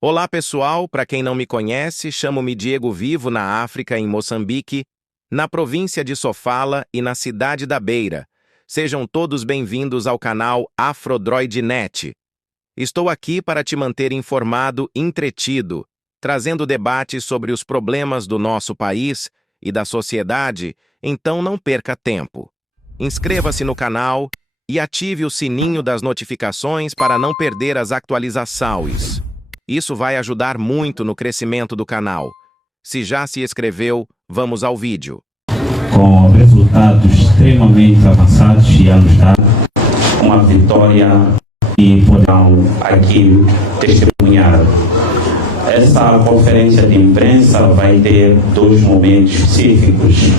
Olá pessoal, para quem não me conhece, chamo-me Diego, vivo na África, em Moçambique, na província de Sofala e na cidade da Beira. Sejam todos bem-vindos ao canal AfroDroid.net. Estou aqui para te manter informado, entretido, trazendo debates sobre os problemas do nosso país e da sociedade, então não perca tempo. Inscreva-se no canal e ative o sininho das notificações para não perder as atualizações. Isso vai ajudar muito no crescimento do canal. Se já se inscreveu, vamos ao vídeo. Com resultados extremamente avançados e a nos dar uma vitória e poderão aqui testemunhar. Essa conferência de imprensa vai ter dois momentos específicos,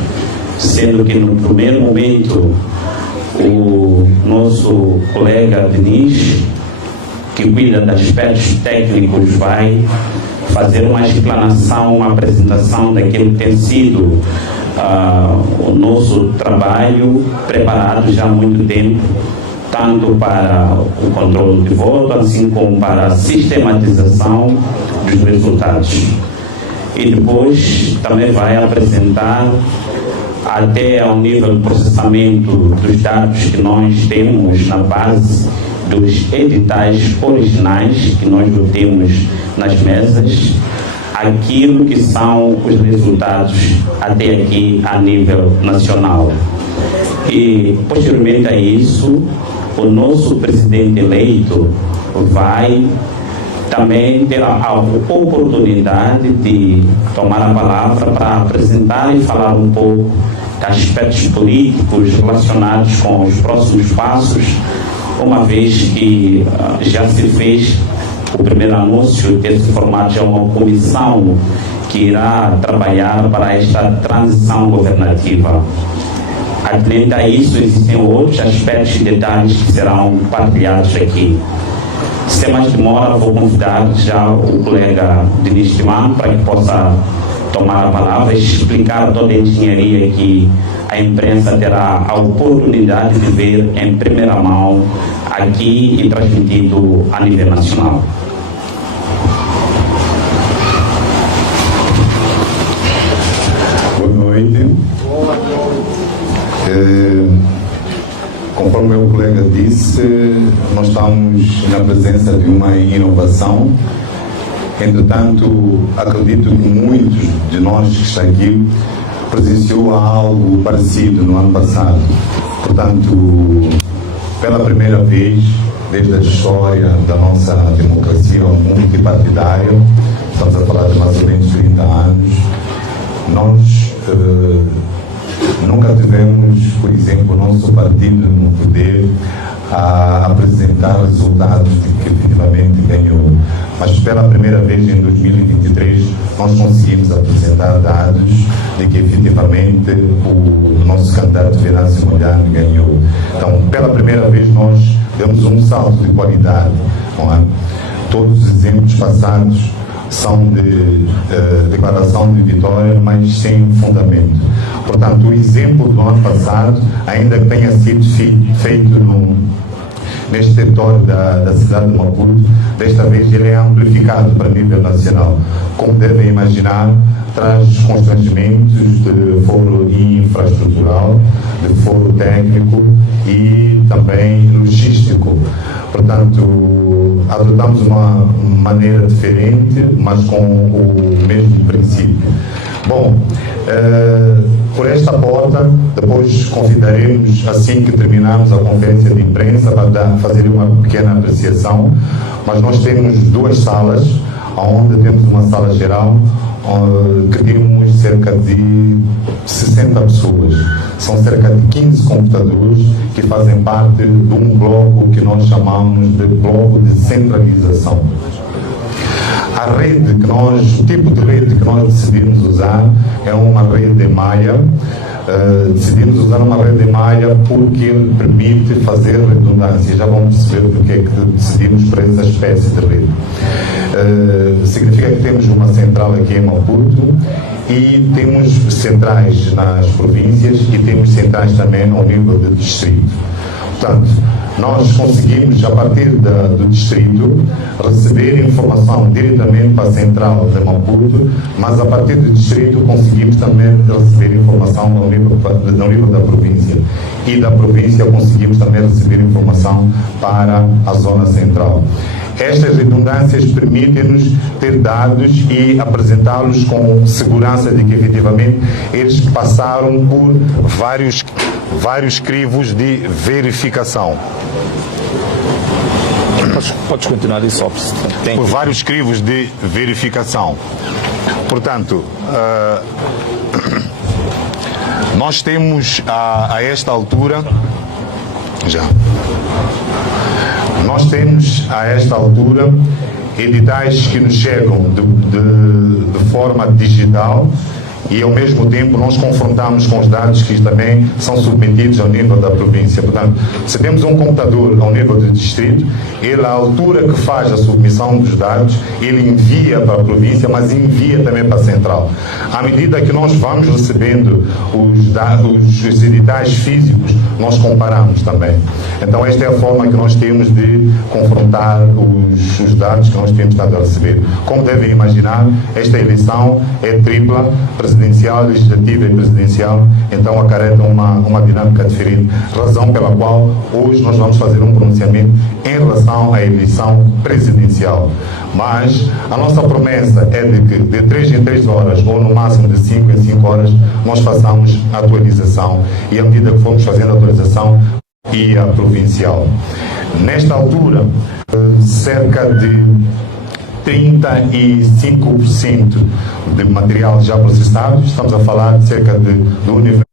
sendo que no primeiro momento o nosso colega Denis, que cuida de aspectos técnicos, vai fazer uma explanação, uma apresentação daquilo que tem sido o nosso trabalho preparado já há muito tempo, tanto para o controle de voto, assim como para a sistematização dos resultados. E depois também vai apresentar até ao nível de processamento dos dados que nós temos na base dos editais originais que nós temos nas mesas, aquilo que são os resultados até aqui a nível nacional. E posteriormente a isso, o nosso presidente eleito vai também ter a oportunidade de tomar a palavra para apresentar e falar um pouco de aspectos políticos relacionados com os próximos passos, uma vez que já se fez o primeiro anúncio desse formato de uma comissão que irá trabalhar para esta transição governativa. Atendendo a isso, existem outros aspectos e detalhes que serão partilhados aqui. Sem mais demora, vou convidar já o colega Denis Timano para que possa tomar a palavra e explicar toda a engenharia que a imprensa terá a oportunidade de ver em primeira mão aqui e transmitido a nível nacional. Boa noite. Conforme o meu colega disse, nós estamos na presença de uma inovação. Entretanto, acredito que muitos de nós que estão aqui presenciou algo parecido no ano passado. Portanto, pela primeira vez, desde a história da nossa democracia multipartidária, estamos a falar de mais ou menos 30 anos, nós nunca tivemos, por exemplo, o nosso partido no poder a apresentar resultados de que efetivamente ganhou. Mas pela primeira vez em 2023 nós conseguimos apresentar dados de que efetivamente o nosso candidato Venâncio Mondlane ganhou. Então, pela primeira vez nós demos um salto de qualidade, não é? Todos os exemplos passados são de declaração de vitória, mas sem fundamento. Portanto, o exemplo do ano passado, ainda que tenha sido feito neste território da cidade de Maputo, desta vez ele é amplificado para nível nacional. Como devem imaginar, traz constrangimentos de foro infraestrutural, de foro técnico e também logístico. Portanto, adotamos uma maneira diferente, mas com o mesmo princípio. Bom, por esta porta, depois convidaremos, assim que terminarmos a conferência de imprensa, para fazer uma pequena apreciação, mas nós temos duas salas, onde temos uma sala geral, que temos cerca de 60 pessoas. São cerca de 15 computadores que fazem parte de um bloco que nós chamamos de bloco de centralização. A rede que o tipo de rede que nós decidimos usar é uma rede malha. Decidimos usar uma rede malha porque ele permite fazer redundância. Já vamos perceber porque é que decidimos por essa espécie de rede. Significa que temos uma central aqui em Maputo e temos centrais nas províncias e temos centrais também ao nível de distrito. Portanto, nós conseguimos, a partir do distrito, receber informação diretamente para a central de Maputo, mas a partir do distrito conseguimos também receber informação no nível da província. E da província conseguimos também receber informação para a zona central. Estas redundâncias permitem-nos ter dados e apresentá-los com segurança de que, efetivamente, eles passaram por vários crivos de verificação. Podes continuar isso, por vários crivos de verificação. Portanto, nós temos a esta altura editais que nos chegam de forma digital e, ao mesmo tempo, nós confrontamos com os dados que também são submetidos ao nível da província. Portanto, se temos um computador ao nível do distrito, ele, à altura que faz a submissão dos dados, ele envia para a província, mas envia também para a central. À medida que nós vamos recebendo os editais físicos, nós comparamos também. Então, esta é a forma que nós temos de confrontar os dados que nós temos estado a receber. Como devem imaginar, esta eleição é tripla, presidencial, legislativa e presidencial, então acarreta uma dinâmica diferente, razão pela qual hoje nós vamos fazer um pronunciamento em relação à eleição presidencial. Mas a nossa promessa é de que de 3 em 3 horas, ou no máximo de 5 em 5 horas, nós façamos a atualização, e à medida que formos fazendo a atualização, e a provincial. Nesta altura, cerca de 35% de material já processado, estamos a falar de cerca do universo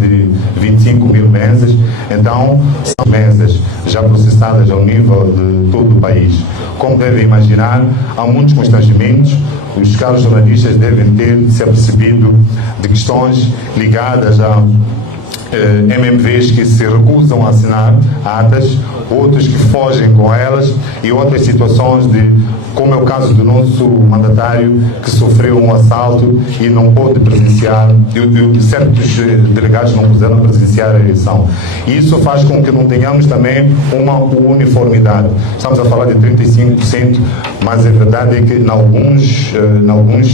de 25 mil mesas, então são mesas já processadas ao nível de todo o país. Como devem imaginar, há muitos constrangimentos, os caros jornalistas devem ter se apercebido de questões ligadas a MMVs que se recusam a assinar atas, outros que fogem com elas e outras situações como é o caso do nosso mandatário que sofreu um assalto e não pôde presenciar, e certos delegados não puderam presenciar a eleição. Isso faz com que não tenhamos também uma uniformidade. Estamos a falar de 35%, mas a verdade é que em alguns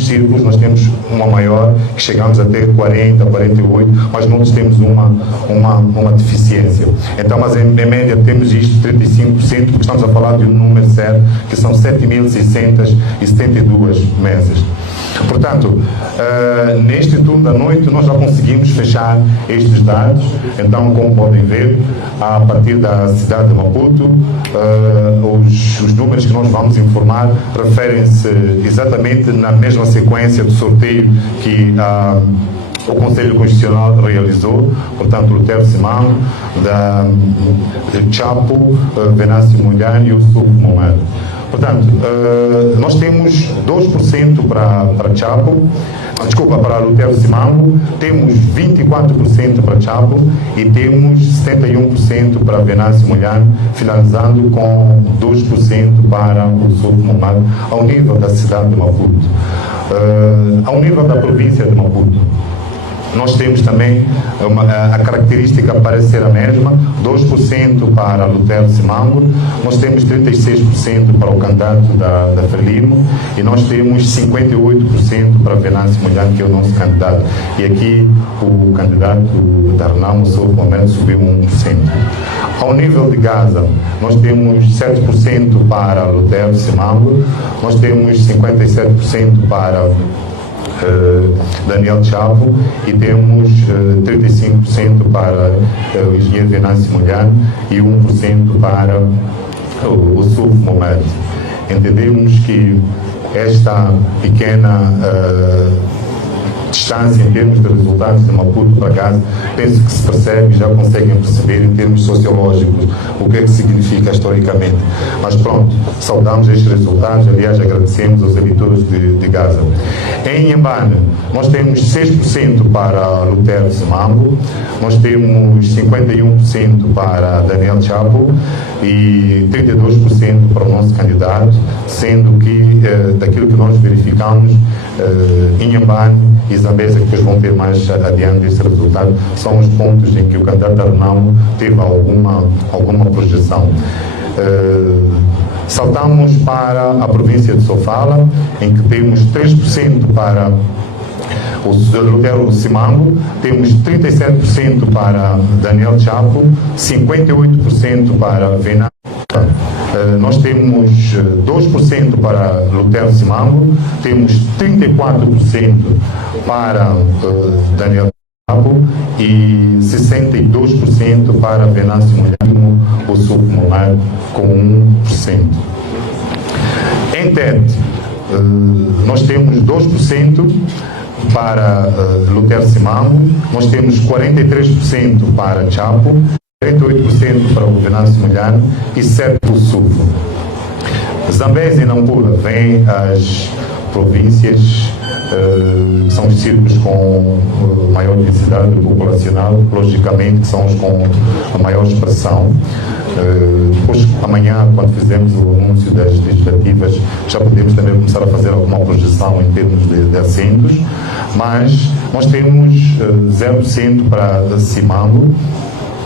círculos nós temos uma maior, que chegamos a ter 40%, 48%, mas nós temos uma deficiência. Então, mas em média temos isto, 35%, porque estamos a falar de um número certo, que são 7.672 mesas. Portanto, neste turno da noite nós já conseguimos fechar estes dados. Então, como podem ver, a partir da cidade de Maputo, os números que nós vamos informar referem-se exatamente na mesma sequência do sorteio que o Conselho Constitucional realizou, portanto, Lutero Simango, da Chapo, Venâncio Mondlane e o Sul Momento. Portanto, nós temos 2% para Chapo, para Lutero Simango, temos 24% para Chapo e temos 71% para Venâncio Mondlane, finalizando com 2% para o Sul Momento, ao nível da cidade de Maputo. Ao nível da província de Maputo, nós temos também a característica parece ser a mesma, 2% para Lutero Simango, nós temos 36% para o candidato da Frelimo e nós temos 58% para Venâncio Mondlane, que é o nosso candidato. E aqui o candidato da Renamo, no momento, subiu 1%. Ao nível de Gaza, nós temos 7% para Lutero Simango, nós temos 57% para Daniel Chapo e temos 35% para o engenheiro Venâncio Mondlane e 1% para o Sul Momento. Entendemos que esta pequena distância em termos de resultados de Maputo para Gaza, penso que se percebe e já conseguem perceber em termos sociológicos o que é que significa historicamente. Mas pronto, saudamos estes resultados, aliás agradecemos aos eleitores de Gaza. Em Inhambane, nós temos 6% para Lutero Simango, nós temos 51% para Daniel Chapo e 32% para o nosso candidato, sendo que daquilo que nós verificamos, Inhambane Zambésia, que depois vão ter mais adiante esse resultado, são os pontos em que o candidato Arnão teve alguma projeção. Saltamos para a província de Sofala, em que temos 3% para o Lutero Simango, temos 37% para Daniel Chapo, 58% para Venâncio. Nós temos 2% para Lutero Simango, temos 34% para Daniel Chapo e 62% para Venâncio Mulher, o Sul-Molar, com 1%. Em Tete, nós temos 2% para Lutero Simango, nós temos 43% para Chapo, 48% para o Venâncio Mulher e 7% para o Sul. Zambésia e Nampula vêm as províncias que são os círculos com maior densidade populacional, logicamente que são os com a maior expressão. Depois, amanhã, quando fizermos o anúncio das legislativas, já podemos também começar a fazer alguma projeção em termos de assentos, mas nós temos 0% para Simango,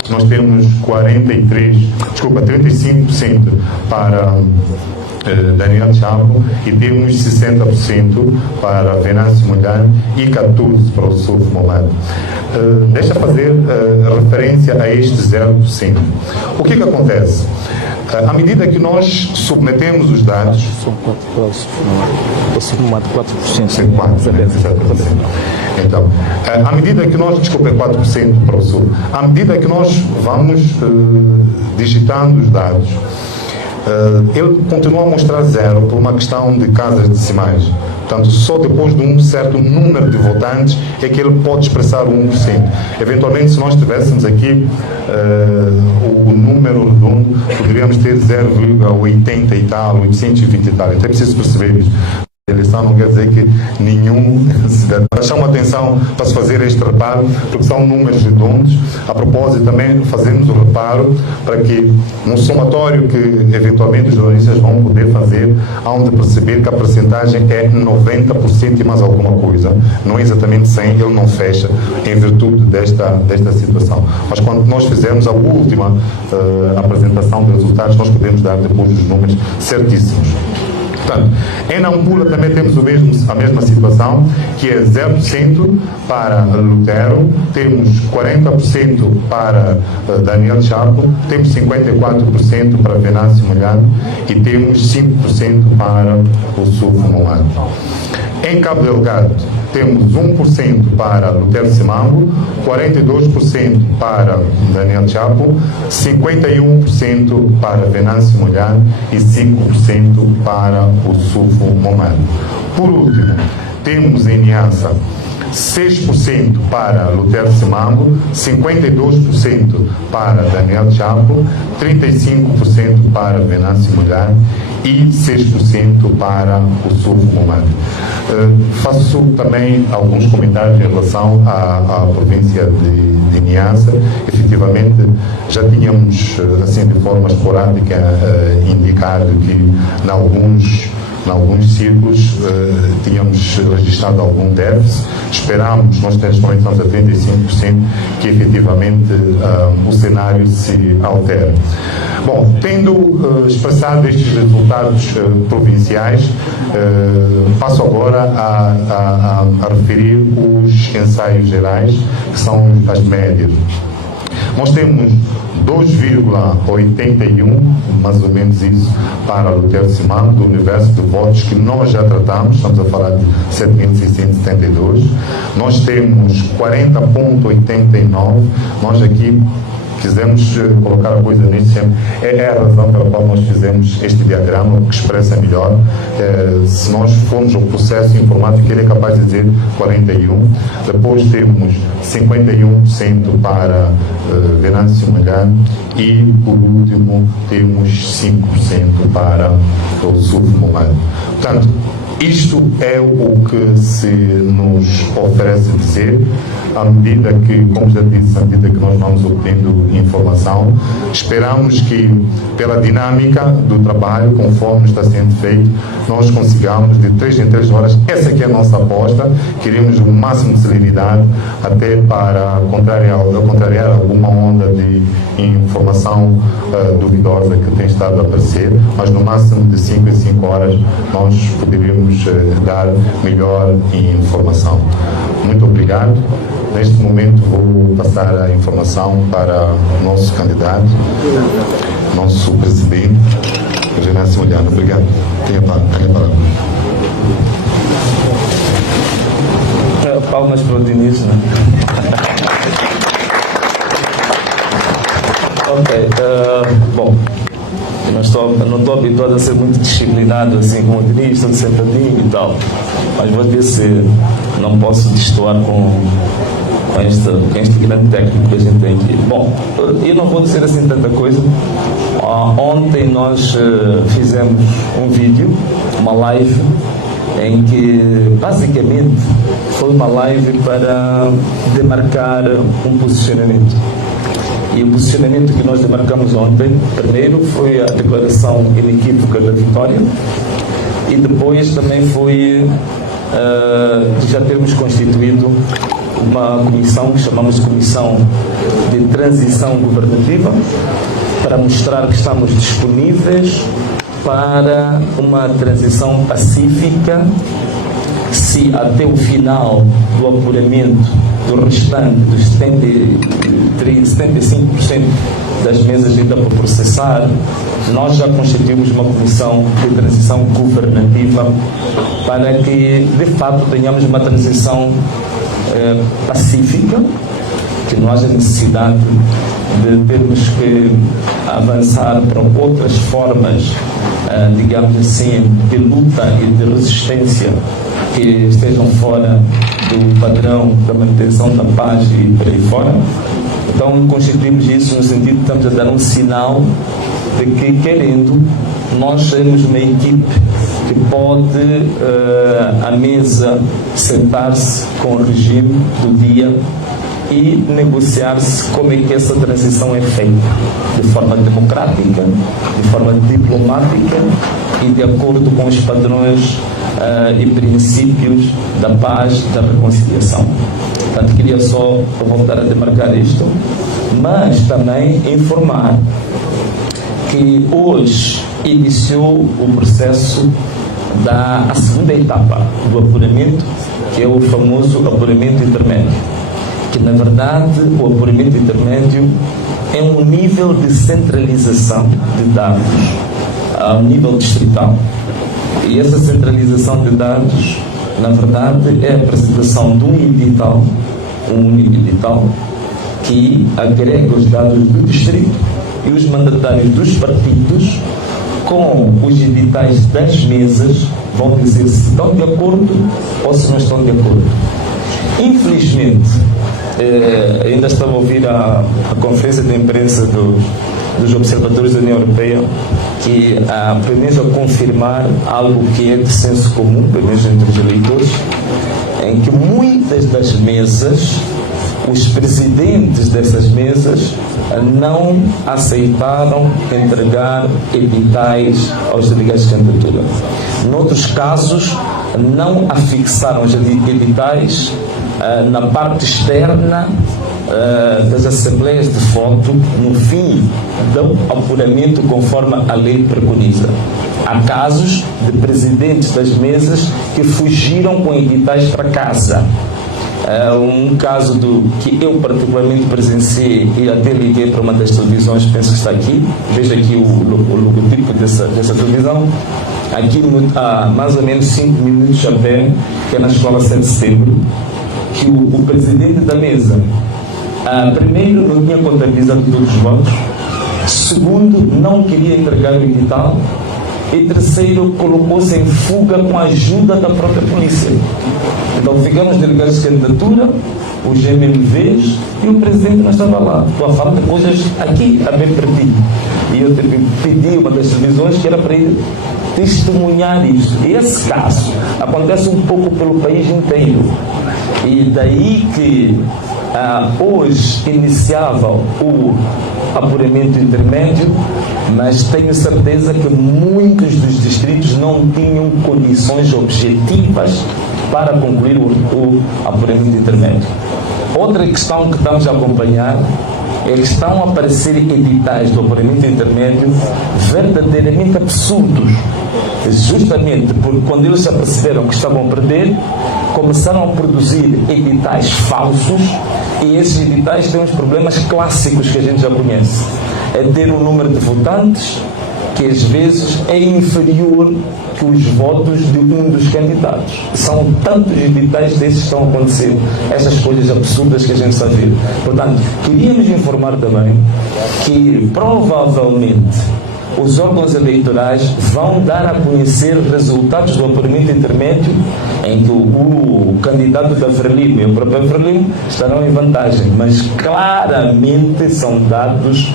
nós temos 35% para Daniel Chapo e temos 60% para Venâncio Mulher e 14% para o Sul Momado. Deixa fazer referência a este 0%. O que acontece? À medida que nós submetemos os dados... São 4%. Então, à medida que nós... Desculpa, 4% para o Sul. À medida que nós vamos digitando os dados, ele continua a mostrar 0 por uma questão de casas decimais. Portanto, só depois de um certo número de votantes é que ele pode expressar o 1%. Eventualmente, se nós tivéssemos aqui o número redondo, poderíamos ter 0,80 e tal, 820 e tal. Então é preciso perceber isso. A eleição não quer dizer que nenhum cidadão chama atenção para se fazer este reparo, porque são números redondos. A propósito, também fazemos o reparo para que, num somatório que eventualmente os jornalistas vão poder fazer, onde perceber que a percentagem é 90% e mais alguma coisa. Não é exatamente 100%, ele não fecha em virtude desta situação. Mas quando nós fizermos a última apresentação de resultados, nós podemos dar depois os números certíssimos. Portanto, em Nampula também temos a mesma situação, que é 0% para Lutero, temos 40% para Daniel Chapo, temos 54% para Venâncio Mulher e temos 5% para o Sul Moado. Em Cabo Delgado, temos 1% para Lutero Simango, 42% para Daniel Chapo, 51% para Venâncio Mulher e 5% para o Sulfo Momado. Por último, temos em Niassa 6% para Lutero Simango, 52% para Daniel Chapo, 35% para Venâncio Mulher e 6% para o Sul Momado. Faço também alguns comentários em relação à província de Niassa. Efetivamente, já tínhamos, assim, de forma esporádica, indicado que, em alguns círculos, tínhamos registrado algum déficit. Esperámos, nós neste momento estamos a 35%, que efetivamente o cenário se altere. Bom, tendo expressado estes resultados provinciais, passo agora a referir os ensaios gerais, que são as médias. Nós temos 2,81, mais ou menos isso, para Lutero Simango, do universo de votos que nós já tratamos, estamos a falar de 7.672. Nós temos 40,89, nós aqui quisemos colocar a coisa nisso sempre. É a razão pela qual nós fizemos este diagrama, que expressa melhor. Se nós formos ao processo informático, ele é capaz de dizer 41. Depois temos 51% para Venâncio Mulher e, por último, temos 5% para o Sul Momado. Portanto, Isto é o que se nos oferece dizer, à medida que, como já disse, à medida que nós vamos obtendo informação, esperamos que, pela dinâmica do trabalho, conforme está sendo feito, nós consigamos de 3 em 3 horas. Essa aqui é a nossa aposta. Queremos o máximo de celeridade, até para contrariar alguma onda de informação duvidosa que tem estado a aparecer, mas no máximo de 5 em 5 horas nós poderíamos dar melhor informação. Muito obrigado. Neste momento vou passar a informação para o nosso candidato, nosso presidente, Genésio Molhano. Obrigado. Tenha a palavra. Palmas para o Diniz, né? Ok, bom, eu não estou habituado a ser muito disciplinado assim como o Diniz, estou sentadinho e tal, mas vou ver se não posso destoar com este grande técnico que a gente tem aqui. Bom, eu não vou dizer assim tanta coisa. Ontem nós fizemos um vídeo, uma live, em que basicamente foi uma live para demarcar um posicionamento. E o posicionamento que nós demarcamos ontem, primeiro foi a declaração inequívoca da vitória, e depois também foi já termos constituído uma comissão que chamamos de Comissão de Transição Governativa, para mostrar que estamos disponíveis para uma transição pacífica, se até o final do apuramento do restante dos 75% das mesas ainda por processar, nós já constituímos uma comissão de transição governativa para que, de fato, tenhamos uma transição pacífica, que não haja necessidade de termos que avançar para outras formas, digamos assim, de luta e de resistência que estejam fora do padrão da manutenção da paz e por aí fora. Então constituímos isso no sentido de estamos a dar um sinal de que, querendo, nós sermos uma equipe que pode à mesa sentar-se com o regime do dia e negociar-se como é que essa transição é feita, de forma democrática, de forma diplomática e de acordo com os padrões e princípios da paz e da reconciliação. Portanto, queria só voltar a demarcar isto, mas também informar que hoje iniciou o processo da segunda etapa do apuramento, que é o famoso apuramento intermédio, que na verdade o apuramento intermédio é um nível de centralização de dados ao nível distrital. E essa centralização de dados, na verdade, é a apresentação de um edital, um único edital, que agrega os dados do distrito e os mandatários dos partidos com os editais das mesas vão dizer se estão de acordo ou se não estão de acordo. Infelizmente, ainda estava a ouvir a conferência de imprensa dos observadores da União Europeia, que pelo menos a confirmar algo que é de senso comum, pelo menos entre os eleitores, em que muitas das mesas, os presidentes dessas mesas não aceitaram entregar editais aos delegados de candidatura. Noutros casos, não afixaram os editais na parte externa das assembleias de voto no fim do apuramento conforme a lei preconiza. Há casos de presidentes das mesas que fugiram com editais para casa. Um caso que eu particularmente presenciei e até liguei para uma das televisões, penso que está aqui, veja aqui o logotipo dessa televisão, aqui há mais ou menos 5 minutos a pé, que é na escola 7 de setembro, que o presidente da mesa, primeiro, não tinha contabilizado todos os votos, segundo, não queria entregar o edital, e terceiro, colocou-se em fuga com a ajuda da própria polícia. Então ficamos delegados de candidatura, os MLVs, e o presidente não estava lá. Estou a falar de coisas aqui a bem pertinho. E eu pedi uma das televisões que era para ir testemunhar isso. Esse caso acontece um pouco pelo país inteiro. E daí que hoje iniciava o apuramento intermédio, mas tenho certeza que muitos dos distritos não tinham condições objetivas para concluir o apuramento intermédio. Outra questão que estamos a acompanhar é que estão a aparecer editais do apuramento intermédio verdadeiramente absurdos, justamente porque quando eles se aperceberam que estavam a perder, começaram a produzir editais falsos, e esses editais têm os problemas clássicos que a gente já conhece. É ter um número de votantes que às vezes é inferior que os votos de um dos candidatos. São tantos editais desses que estão a acontecer, essas coisas absurdas que a gente está a ver. Portanto, queríamos informar também que provavelmente os órgãos eleitorais vão dar a conhecer resultados do apuramento intermédio, em que o candidato da Frelimo e o próprio Frelimo estarão em vantagem, mas claramente são dados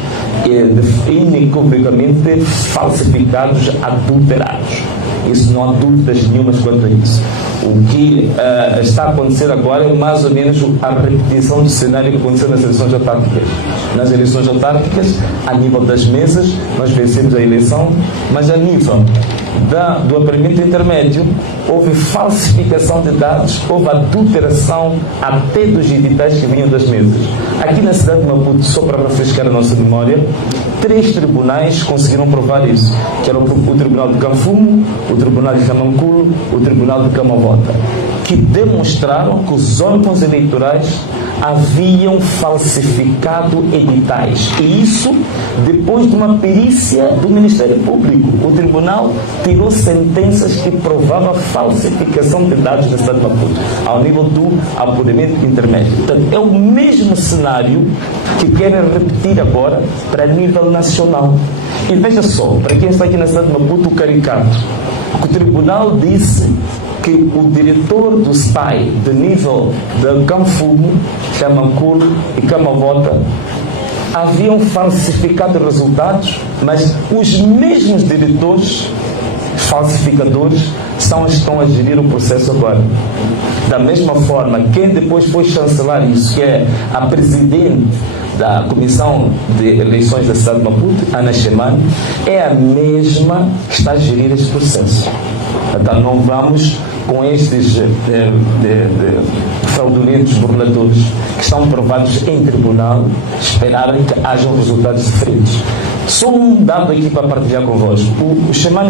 inequivocamente falsificados, adulterados. Isso não há dúvidas nenhumas quanto a isso. O que está a acontecer agora é mais ou menos a repetição do cenário que aconteceu nas eleições autárquicas. Nas eleições autárquicas, a nível das mesas, nós vencemos a eleição, mas a nível do apuramento intermédio, houve falsificação de dados, houve adulteração até dos editais que vinham das mesas. Aqui na cidade de Maputo, só para refrescar a nossa memória, 3 tribunais conseguiram provar isso, que era o Tribunal de Canfumo, o Tribunal de Camanculo, o Tribunal de Camavota, que demonstraram que os órgãos eleitorais haviam falsificado editais. E isso depois de uma perícia do Ministério Público. O tribunal tirou sentenças que provavam a falsificação de dados na cidade de Maputo, ao nível do apuramento intermédio. Portanto, é o mesmo cenário que querem repetir agora para nível nacional. E veja só, para quem está aqui na cidade de Maputo, o caricato. O tribunal disse que o diretor do SPAI de nível de Canfumo, Camanculo e Camavota haviam falsificado resultados, mas os mesmos diretores falsificadores são os que estão a gerir o processo agora. Da mesma forma, quem depois foi chancelar isso, que é a presidente da Comissão de Eleições da cidade de Maputo, Ana Chemane, é a mesma que está a gerir este processo. Então não vamos com estes fraudulentos burladores que estão provados em tribunal esperar que hajam resultados diferentes. Só um dado aqui para partilhar convosco. O Chemane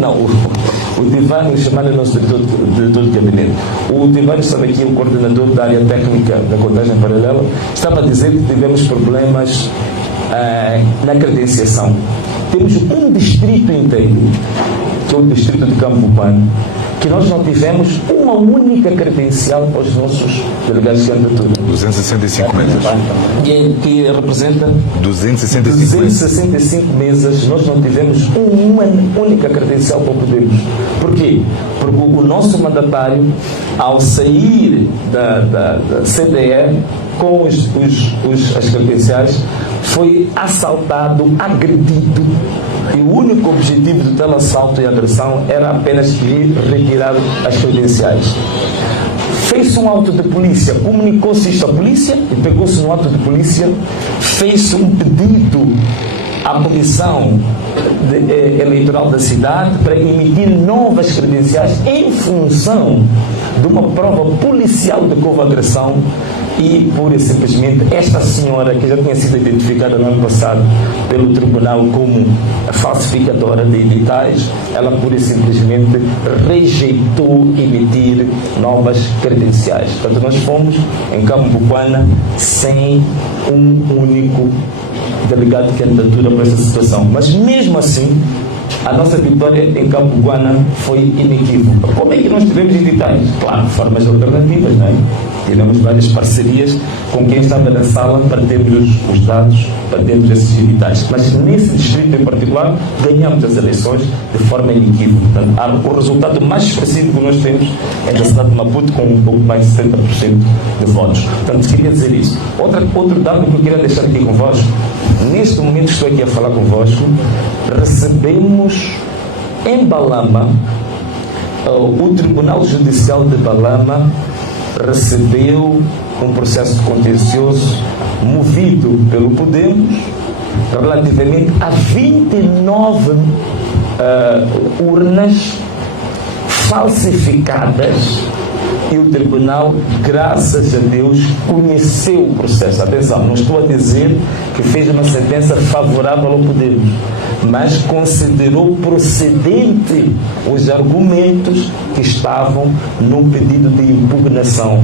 não, o Divano, o Chemane é o nosso diretor de gabinete. O Divano estava aqui, o coordenador da área técnica da contagem paralela, estava a dizer que tivemos problemas na credenciação. Temos um distrito inteiro, que é o distrito de Campo Pano, que nós não tivemos uma única credencial para os nossos delegados de candidatura. 265 mesas. Que representa 265 mesas, nós não tivemos uma única credencial para podermos. Por quê? Porque o nosso mandatário, ao sair da CDE com as credenciais, foi assaltado, agredido, e o único objetivo do tal assalto e agressão era apenas retirar as credenciais. Fez-se um auto de polícia, comunicou-se isto à polícia e pegou-se no auto de polícia, fez-se um pedido à Comissão Eleitoral da cidade para emitir novas credenciais em função de uma prova policial de que houve agressão. E, pura e simplesmente, esta senhora, que já tinha sido identificada no ano passado pelo tribunal como a falsificadora de editais, ela, pura e simplesmente, rejeitou emitir novas credenciais. Portanto, nós fomos em Cambuquana sem um único delegado de candidatura para essa situação. Mas, mesmo assim, A nossa vitória em Campo-Guana foi inequívoca. Como é que nós tivemos editais? Claro, de formas alternativas, não é? Tivemos várias parcerias com quem estava na sala para termos os dados, para termos esses editais. Mas nesse distrito em particular, ganhamos as eleições de forma inequívoca. Portanto, o resultado mais expressivo que nós temos é da cidade de Maputo, com um pouco mais de 70% de votos. Portanto, queria dizer isso. Outro dado que eu queria deixar aqui convosco: neste momento que estou aqui a falar convosco, recebemos em Balama, o Tribunal Judicial de Balama recebeu um processo contencioso movido pelo Podemos relativamente a 29 urnas falsificadas, e o tribunal, graças a Deus, conheceu o processo. Atenção, não estou a dizer que fez uma sentença favorável ao Podemos, mas considerou procedente os argumentos que estavam no pedido de impugnação.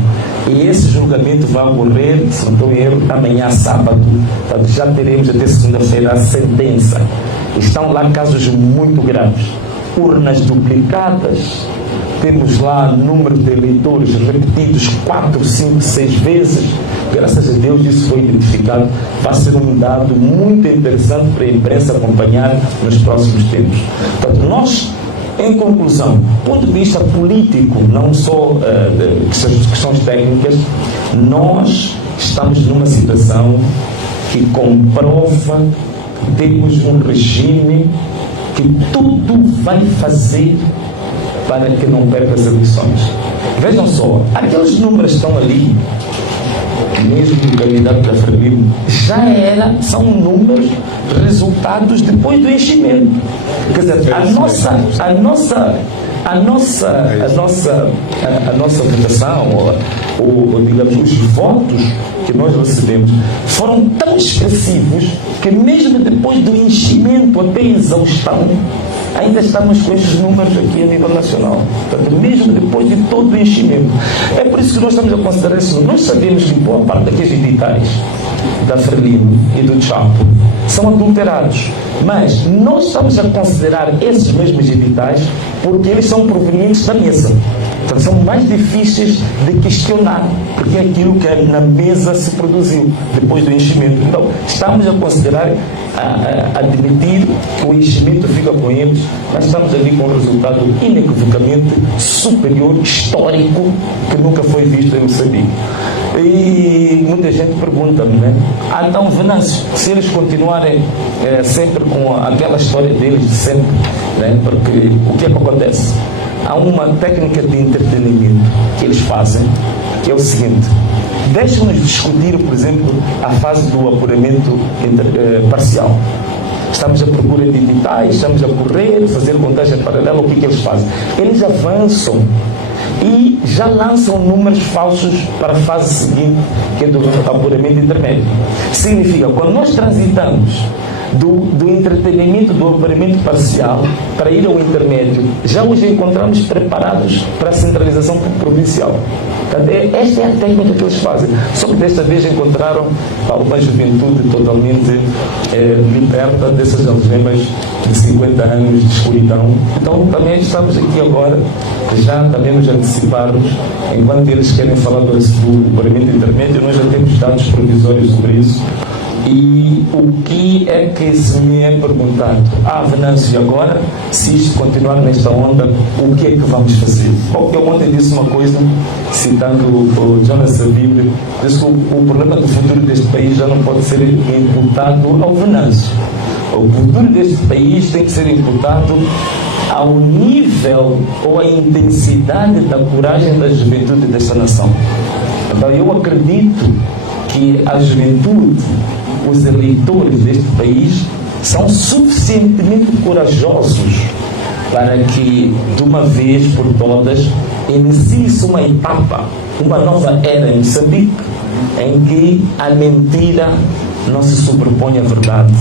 E esse julgamento vai ocorrer, se não estou em erro, amanhã, sábado. Portanto, já teremos até segunda-feira a sentença. Estão lá casos muito graves. Urnas duplicadas, temos lá número de eleitores repetidos 4, 5, 6 vezes. Graças a Deus isso foi identificado. Vai ser um dado muito interessante para a imprensa acompanhar nos próximos tempos. Portanto, nós, em conclusão, do ponto de vista político, não só questões técnicas, nós estamos numa situação que comprova que temos um regime que tudo vai fazer para que não perca as eleições. Vejam só, aqueles números que estão ali, mesmo o candidato da Frelimo, são números resultados depois do enchimento. Quer dizer, a nossa votação, ou digamos, os votos que nós recebemos foram tão expressivos que mesmo depois do enchimento até exaustão, ainda estamos com esses números aqui a nível nacional. Portanto, mesmo depois de todo o enchimento. É por isso que nós estamos a considerar isso. Nós sabemos que boa parte daqueles editais da Frelimo e do Chapo são adulterados, mas nós estamos a considerar esses mesmos editais porque eles são provenientes da mesa. Então, são mais difíceis de questionar, porque é aquilo que na mesa se produziu depois do enchimento. Então, estamos a considerar, admitir que o enchimento fica com eles, mas estamos ali com um resultado inequivocamente superior, histórico, que nunca foi visto em Moçambique. E muita gente pergunta-me, né? Então, Venâncio, se eles continuarem sempre com aquela história deles de sempre, né? Porque o que é que acontece? Há uma técnica de entretenimento que eles fazem, que é o seguinte: deixam-nos discutir, por exemplo, a fase do apuramento parcial. Estamos à procura de editais, estamos a correr, fazer contagem paralela. O que eles fazem? Eles avançam e já lançam números falsos para a fase seguinte, que é do apuramento intermédio. Significa, quando nós transitamos do entretenimento, do apuramento parcial para ir ao intermédio, já os encontramos preparados para a centralização provincial. Portanto, esta é a técnica que eles fazem. Só que desta vez encontraram uma juventude totalmente liberta dessas algemas de 50 anos de escuridão. Então também estamos aqui agora, já também nos anteciparmos, enquanto eles querem falar do apuramento intermédio, nós já temos dados provisórios sobre isso. E o que é que se me é perguntado? Venâncio, agora, se isto continuar nesta onda, o que é que vamos fazer? Bom, eu ontem disse uma coisa, citando o Jonas Savimbi, disse que o problema do futuro deste país já não pode ser imputado ao Venâncio. O futuro deste país tem que ser imputado ao nível ou à intensidade da coragem da juventude desta nação. Então, eu acredito que a juventude, os eleitores deste país, são suficientemente corajosos para que, de uma vez por todas, inicie-se uma etapa, uma nova era em Moçambique, em que a mentira não se sobrepõe à verdade,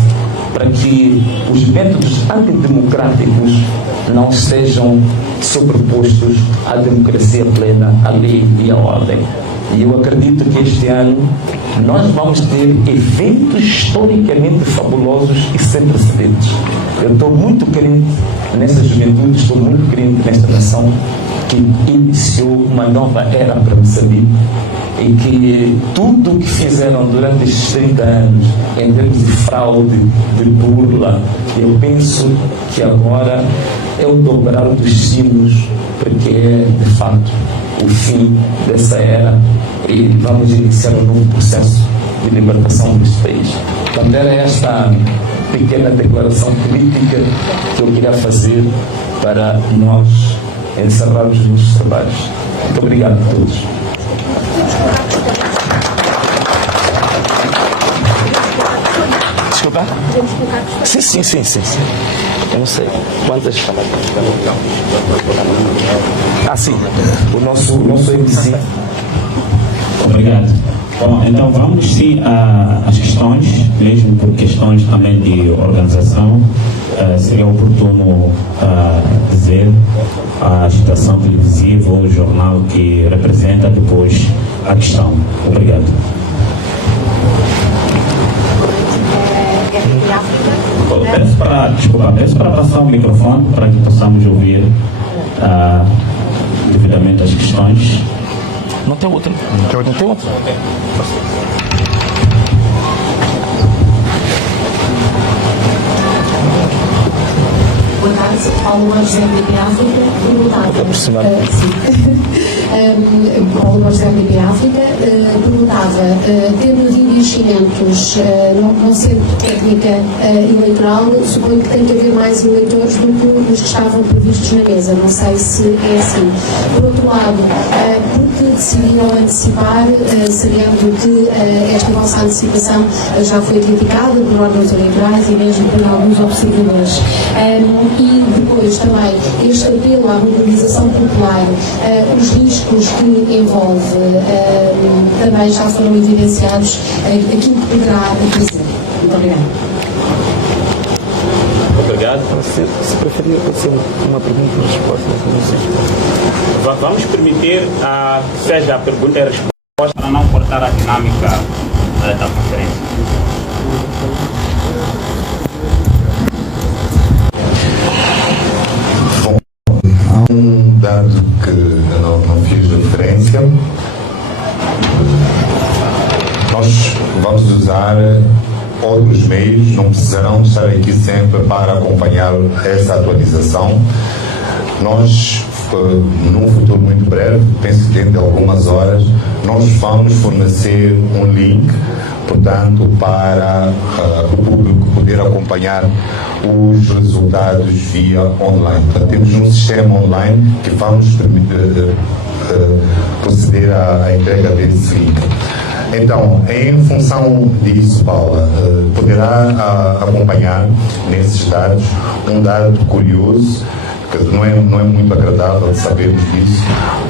para que os métodos antidemocráticos não sejam sobrepostos à democracia plena, à lei e à ordem. E eu acredito que este ano nós vamos ter eventos historicamente fabulosos e sem precedentes. Eu estou muito crente nessa juventude, estou muito crente nesta nação que iniciou uma nova era para Moçambique e que tudo o que fizeram durante estes 30 anos em termos de fraude, de burla, eu penso que agora é o dobrar dos sinos, porque é de fato o fim dessa era e vamos iniciar um novo processo de libertação deste país. Então era esta pequena declaração política que eu queria fazer para nós encerrarmos os nossos trabalhos. Muito obrigado a todos. Desculpa? Sim. Eu não sei quantas. Sim. O nosso MC. Obrigado. Bom, então vamos sim às questões, mesmo por questões também de organização. Seria oportuno dizer a estação televisiva ou jornal que representa depois a questão. Obrigado. Peço para passar o microfone para que possamos ouvir devidamente as questões. Não tem outra. Não tem outra. Boa tarde, Paulo José de África, perguntava. Paulo José de África perguntava, tendo havido enchimentos, não sendo técnica eleitoral, suponho que tem que haver mais eleitores do que os que estavam previstos na mesa. Não sei se é assim. Por outro lado, porque decidiram antecipar, sabendo que esta vossa antecipação já foi criticada por órgãos eleitorais e mesmo por alguns observadores. E depois também este apelo à mobilização popular, os riscos que envolve também já foram evidenciados, aquilo que poderá acontecer. Muito obrigada. Obrigado. Se preferir, pode ser uma pergunta e resposta. Vamos permitir que seja a pergunta e a resposta para não cortar a dinâmica da conferência. Um dado que eu não fiz referência, nós vamos usar outros meios, não precisarão estar aqui sempre para acompanhar essa atualização. Nós, num futuro muito breve, penso que dentro de algumas horas, nós vamos fornecer um link, portanto, para o público poder acompanhar os resultados via online. Portanto, temos um sistema online que vamos proceder à entrega desse link. Então, em função disso, Paula, poderá acompanhar nesses dados um dado curioso, que não é muito agradável de sabermos disso,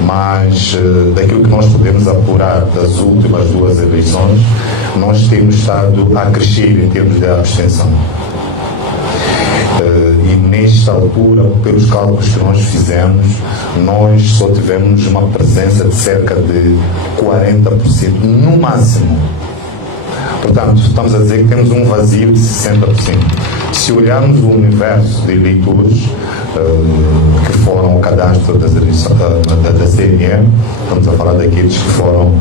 mas daquilo que nós podemos apurar das últimas duas eleições, nós temos estado a crescer em termos de abstenção. E nesta altura, pelos cálculos que nós fizemos, nós só tivemos uma presença de cerca de 40%, no máximo. Portanto, estamos a dizer que temos um vazio de 60%. Se olharmos o universo de eleitores que foram ao cadastro da CNE, estamos a falar daqueles que foram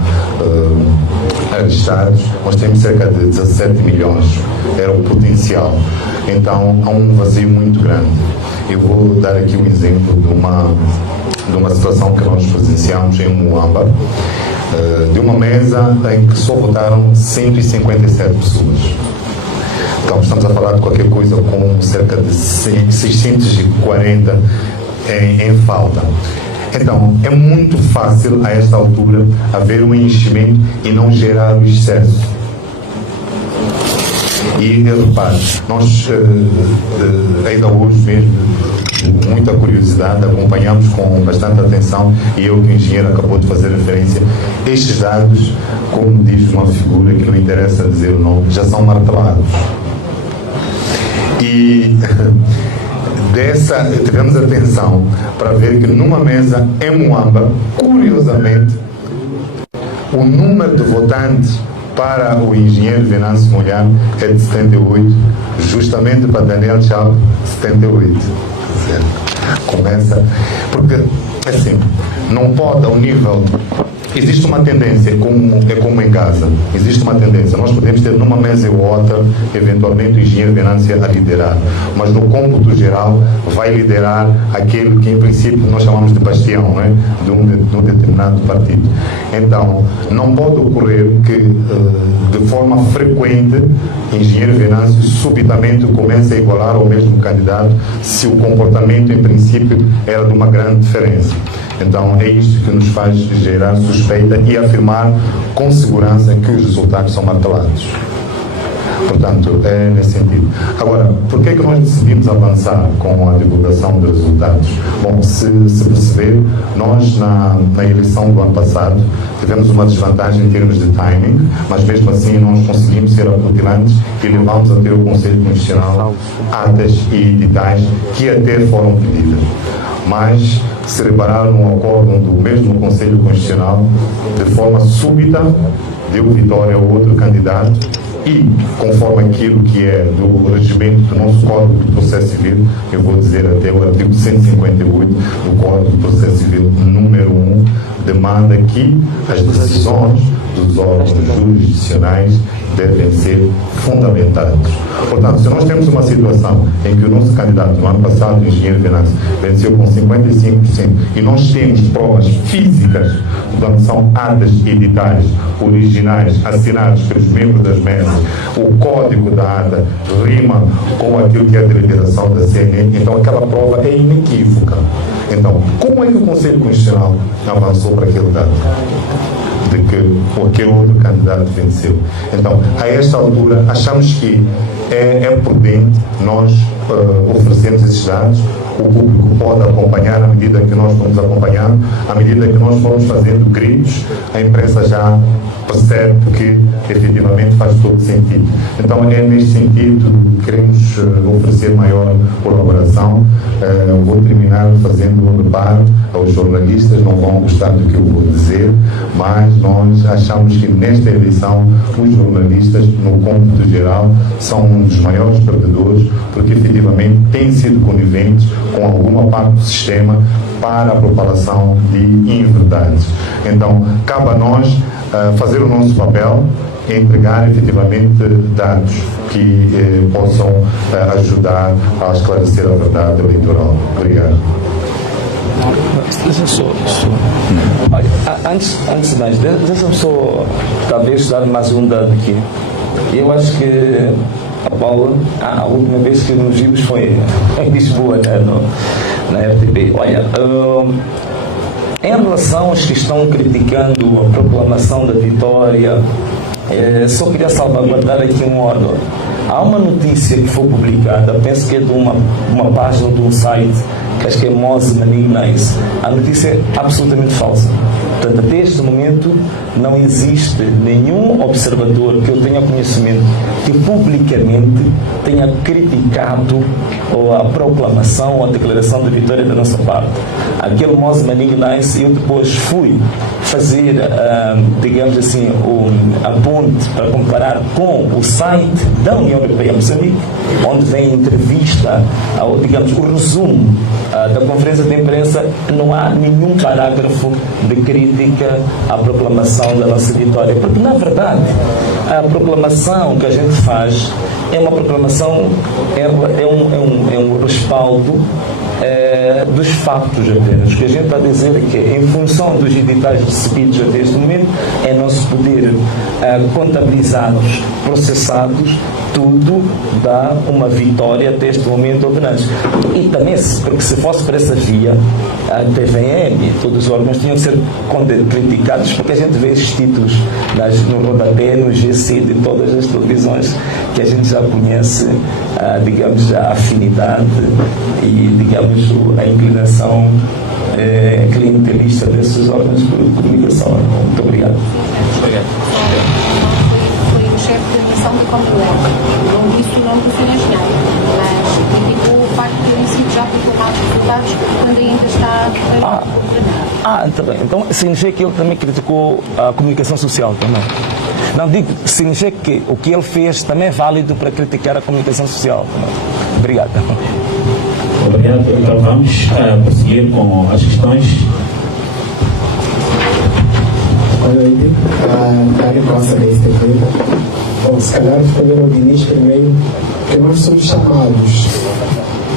registrados, nós temos cerca de 17 milhões, era o potencial. Então há um vazio muito grande. Eu vou dar aqui um exemplo de uma situação que nós presenciamos em Moamba, de uma mesa em que só votaram 157 pessoas. Então estamos a falar de qualquer coisa com cerca de 640 em falta. Então é muito fácil a esta altura haver um enchimento e não gerar o excesso. E repare, nós ainda hoje mesmo, muita curiosidade, acompanhamos com bastante atenção, e eu que o engenheiro acabou de fazer referência, estes dados, como diz uma figura que não interessa dizer o nome, já são martelados. E tivemos atenção para ver que numa mesa em Moamba, curiosamente, o número de votantes para o engenheiro Venâncio Molhano é de 78, justamente para Daniel Chapo, 78. Começa, porque, assim, não pode ao nível... Existe uma tendência, é como em casa, existe uma tendência, nós podemos ter numa mesa ou outra, eventualmente o engenheiro Venâncio a liderar, mas no cômputo geral vai liderar aquele que em princípio nós chamamos de bastião, não é? de um determinado partido. Então, não pode ocorrer que de forma frequente engenheiro Venâncio subitamente comece a igualar ao mesmo candidato se o comportamento em princípio era de uma grande diferença. Então é isto que nos faz gerar suspeita e afirmar com segurança que os resultados são martelados. Portanto, é nesse sentido. Agora, por que é que nós decidimos avançar com a divulgação dos resultados? Bom, se perceber, nós na eleição do ano passado tivemos uma desvantagem em termos de timing, mas mesmo assim nós conseguimos ser acutilantes e levamos a ter o Conselho Constitucional atas e editais que até foram pedidas. Mas se repararam no acórdão do mesmo Conselho Constitucional, de forma súbita, deu vitória ao outro candidato e, conforme aquilo que é do regimento do nosso Código de Processo Civil, eu vou dizer até o artigo 158 do Código de Processo Civil, número 1, demanda que as decisões dos órgãos jurisdicionais devem ser fundamentados. Portanto, se nós temos uma situação em que o nosso candidato no ano passado, o engenheiro Venâncio, venceu com 55% e nós temos provas físicas, portanto são atas editais originais assinados pelos membros das mesas, o código da ata rima com aquilo que é a deliberação da CNE, então aquela prova é inequívoca. Então, como é que o Conselho Constitucional avançou para aquele dado? De que aquele outro candidato venceu. Então, a esta altura, achamos que é prudente nós oferecermos esses dados, o público pode acompanhar à medida que nós vamos acompanhando, à medida que nós vamos fazendo gritos, a imprensa já percebe que efetivamente faz todo sentido. Então é neste sentido que queremos oferecer maior colaboração. Vou terminar fazendo um reparo aos jornalistas, não vão gostar do que eu vou dizer, mas nós achamos que nesta eleição os jornalistas, no cômputo geral, são um dos maiores perdedores, porque efetivamente têm sido coniventes com alguma parte do sistema para a propalação de inverdades. Então, cabe a nós fazer o nosso papel e entregar efetivamente dados que possam ajudar a esclarecer a verdade eleitoral. Obrigado. Antes de mais, deixa-me só talvez dar mais um dado aqui. Eu acho que a Paula, a última vez que nos vimos foi em Lisboa, na RTP. Olha, em relação aos que estão criticando a proclamação da vitória, só queria salvaguardar aqui um órgão. Há uma notícia que foi publicada, penso que é de uma página de um site, que acho que é Mose Maningnais. A notícia é absolutamente falsa. Portanto, até este momento não existe nenhum observador que eu tenha conhecimento que publicamente tenha criticado a proclamação ou a declaração de vitória da nossa parte. Aquele Mose Maningnais, eu depois fui fazer, digamos assim, a ponte para comparar com o site da União Europeia Moçambique, onde vem entrevista, digamos, o resumo da conferência de imprensa. Não há nenhum parágrafo de crítica à proclamação da nossa vitória, porque na verdade a proclamação que a gente faz é uma proclamação, é um respaldo dos factos apenas. O que a gente está a dizer é que, em função dos editais recebidos até este momento, é nosso poder contabilizados, processados, tudo dá uma vitória até este momento ao Venâncio. E também, porque se fosse por essa via, a TVM e todos os órgãos tinham que ser criticados, porque a gente vê esses títulos no rodapé, no GC de todas as televisões que a gente já conhece, digamos, a afinidade e, digamos, a inclinação clientelista desses órgãos de comunicação. Muito obrigado. Obrigado. Foi o chefe de missão da Commonwealth. Isso não funciona, mas Tá bem. Então significa que ele também criticou a comunicação social também. Não digo, significa que o que ele fez também é válido para criticar a comunicação social também. Obrigado. Obrigado. Então vamos prosseguir com as questões. Boa noite. Dário Costa da STV. Bom, se calhar responder ao Diniz primeiro, que nós somos chamados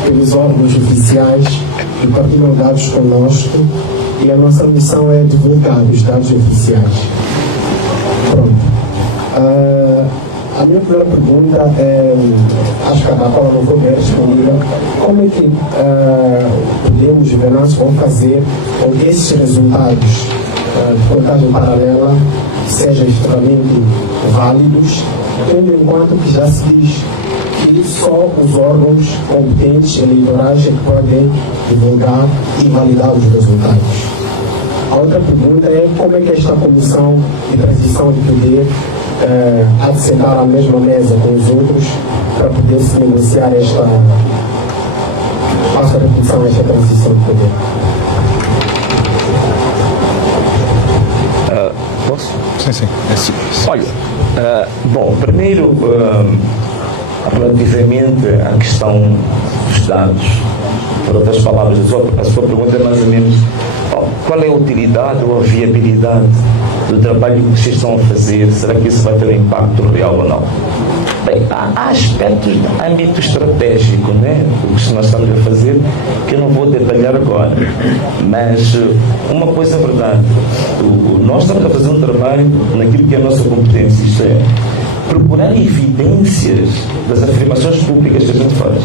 pelos órgãos oficiais e partilham dados conosco e a nossa missão é divulgar os dados oficiais. Pronto. A minha primeira pergunta é, acho que a qual não foi bem respondida, como é que podemos, governantes, vão fazer com que esses resultados de contagem paralela sejam extremamente válidos, tendo em conta que já se diz que só os órgãos competentes eleitorais é que podem divulgar e validar os resultados. A outra pergunta é como é que esta comissão de transição de poder há de sentar à mesma mesa com os outros para poder se negociar esta repetição, esta transição de poder. Posso? Sim. Olha, bom, primeiro, relativamente à questão dos dados, por outras palavras, a sua pergunta é mais ou menos qual é a utilidade ou a viabilidade do trabalho que vocês estão a fazer? Será que isso vai ter um impacto real ou não? Bem, há aspectos de âmbito estratégico, né? O que nós estamos a fazer, que eu não vou detalhar agora, mas uma coisa é verdade, nós estamos a fazer um trabalho naquilo que é a nossa competência, isto é, procurar evidências das afirmações públicas que a gente faz.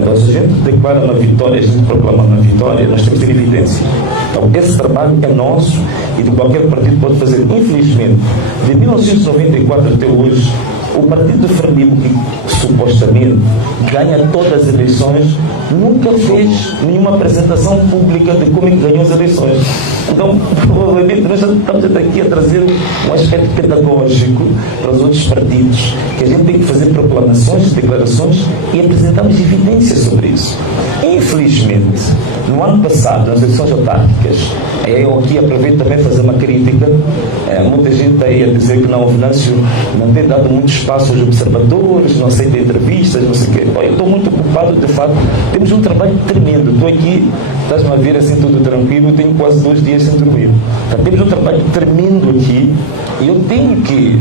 Então, se a gente declara uma vitória, a gente proclama uma vitória, nós temos que ter evidência. Então, esse trabalho é nosso e de qualquer partido pode fazer. Infelizmente, de 1994 até hoje, o partido de Frelimo, que supostamente ganha todas as eleições, nunca fez nenhuma apresentação pública de como é que ganhou as eleições. Então, provavelmente, nós estamos aqui a trazer um aspecto pedagógico para os outros partidos, que a gente tem que fazer proclamações, declarações e apresentamos evidências sobre isso. Infelizmente, no ano passado, nas eleições autárquicas, eu aqui aproveito também fazer uma crítica, muita gente está aí a dizer que não, o Venâncio não tem dado muito espaço aos observadores, não aceita entrevistas, não sei o quê. Eu estou muito ocupado, de fato, temos um trabalho tremendo. Estou aqui, estás-me a ver assim tudo tranquilo, tenho quase 2 dias sem dormir. Então, temos um trabalho tremendo aqui e eu tenho que,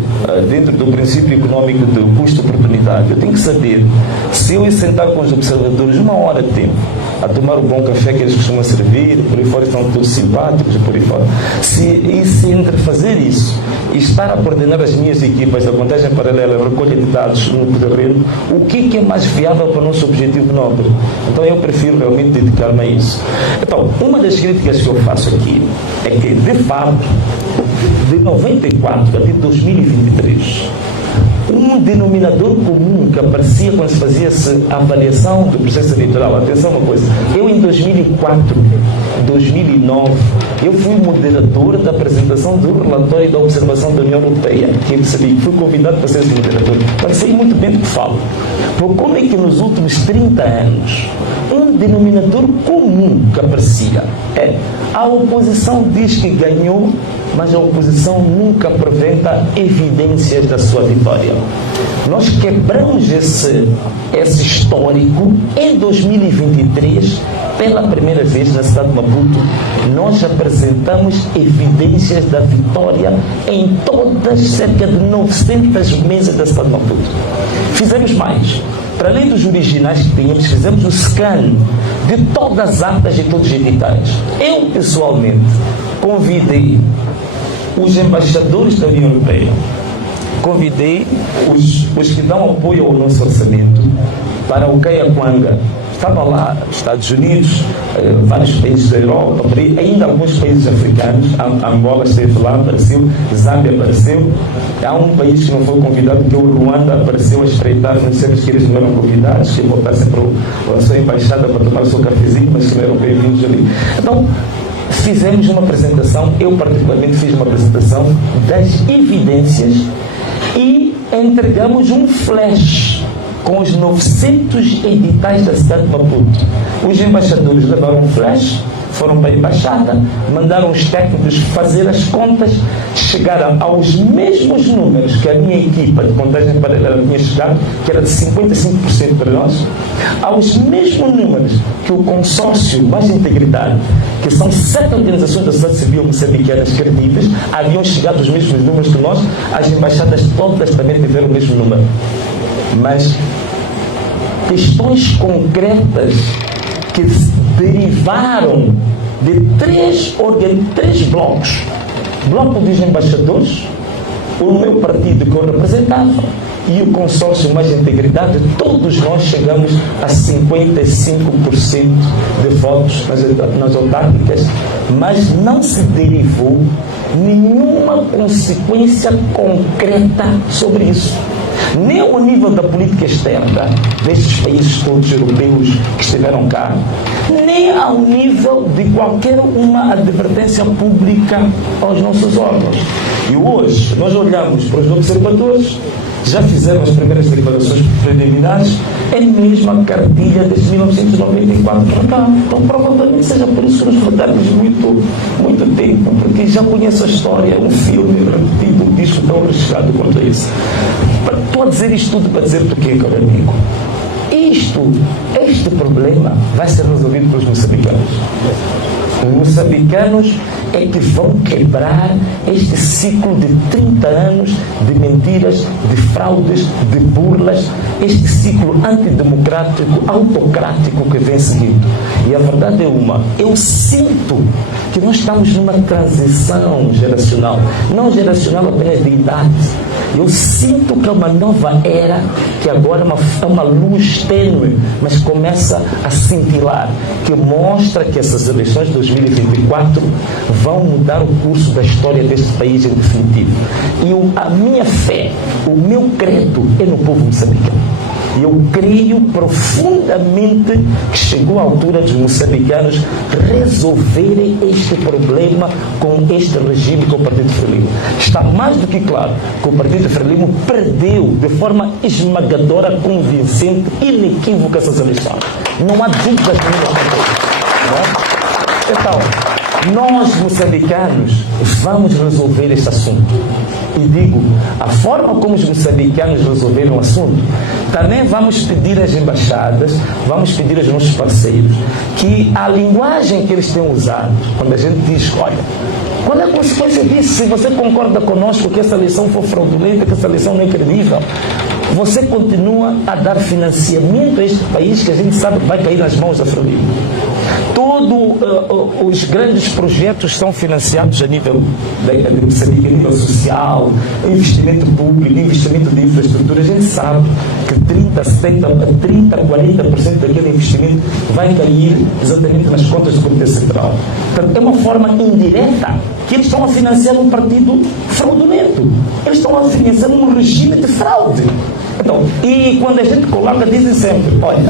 dentro do princípio económico do custo-oportunidade, eu tenho que saber se eu ir sentar com os observadores 1 hora de tempo a tomar o bom café que eles costumam servir, por aí fora estão todos simpáticos, por aí fora. Se entre fazer isso e estar a coordenar as minhas equipas da contagem paralela, a recolha de dados no terreno, o que é mais viável para o nosso objetivo nobre? Então eu prefiro realmente dedicar-me a isso. Então, uma das críticas que eu faço aqui é que, de fato, de 94 até 2023, um denominador comum que aparecia quando se fazia a avaliação do processo eleitoral. Atenção uma coisa, eu em 2004, 2009, eu fui moderador da apresentação do relatório da observação da União Europeia, que eu percebi, fui convidado para ser esse moderador. Então sei muito bem do que falo. Por como é que nos últimos 30 anos, um denominador comum que aparecia é a oposição diz que ganhou, mas a oposição nunca apresenta evidências da sua vitória. Nós quebramos esse histórico em 2023, pela primeira vez na cidade de Maputo, nós apresentamos evidências da vitória em todas, cerca de 900 mesas da cidade de Maputo. Fizemos mais. Para além dos originais que tínhamos, fizemos o scan de todas as atas e todos os editais. Eu, pessoalmente, convidei os embaixadores da União Europeia, convidei os que dão apoio ao nosso orçamento para o Kaiaquanga. Estavam lá Estados Unidos, vários países da Europa, ainda alguns países africanos. Angola esteve lá, apareceu, Zâmbia apareceu. Há um país que não foi convidado, que é o Ruanda, apareceu a espreitar, não sabemos que eles não eram convidados, que voltassem para a sua embaixada para tomar o seu cafezinho, mas que não eram bem-vindos ali. Então, fizemos uma apresentação, eu particularmente fiz uma apresentação das evidências e entregamos um flash com os 900 editais da cidade de Maputo. Os embaixadores levaram um flash, foram para a embaixada, mandaram os técnicos fazer as contas, chegaram aos mesmos números que a minha equipa de contagem paralela tinha chegado, que era de 55% para nós, aos mesmos números que o consórcio Mais Integridade, que são 7 organizações da sociedade civil moçambicanas credíveis, haviam chegado aos mesmos números que nós. As embaixadas todas também tiveram o mesmo número. Mas questões concretas que derivaram de três blocos. Bloco dos embaixadores, o meu partido que eu representava e o consórcio Mais Integridade, todos nós chegamos a 55% de votos nas autárquicas, mas não se derivou nenhuma consequência concreta sobre isso. Nem ao nível da política externa destes países todos europeus que estiveram cá, nem ao nível de qualquer uma advertência pública aos nossos órgãos. E hoje nós olhamos para os observadores, já fizeram as primeiras declarações preliminares, é mesmo a cartilha desde 1994 para cá. Então provavelmente seja por isso que nos faltamos muito tempo, porque já conheço a história, um filme repetido, um disco tão recheado quanto isso. Estou a dizer isto tudo para dizer-te o quê, caro amigo? Este problema vai ser resolvido pelos moçambicanos. Os moçambicanos é que vão quebrar este ciclo de 30 anos de mentiras, de fraudes, de burlas, este ciclo antidemocrático, autocrático que vem seguindo. E a verdade é eu sinto que nós estamos numa transição geracional, não geracional apenas de idade. Eu sinto que é uma nova era, que agora é uma luz tênue, mas começa a cintilar, que mostra que essas eleições de 2024 vão mudar o curso da história deste país em definitivo. E a minha fé, o meu credo é no povo moçambicano. Eu creio profundamente que chegou a altura dos moçambicanos resolverem este problema com este regime, com o Partido Frelimo. Está mais do que claro que o Partido Frelimo perdeu de forma esmagadora, convincente, inequívoca essas eleições. Não há dúvidas nenhuma. Então, nós moçambicanos vamos resolver este assunto. E digo, a forma como os moçambicanos resolveram o assunto, também vamos pedir às embaixadas, vamos pedir aos nossos parceiros, que a linguagem que eles têm usado, quando a gente diz, olha, qual é a consequência disso? Se você concorda conosco que essa eleição for fraudulenta, que essa eleição não é credível, você continua a dar financiamento a este país que a gente sabe que vai cair nas mãos da Frelimo. Todos os grandes projetos são financiados a nível social, investimento público, investimento de infraestrutura. A gente sabe que 30%, 40% daquele investimento vai cair exatamente nas contas do Comitê Central. Portanto, é uma forma indireta que eles estão a financiar um partido fraudulento. Eles estão a financiar um regime de fraude. Então, e quando a gente coloca, dizem sempre, olha,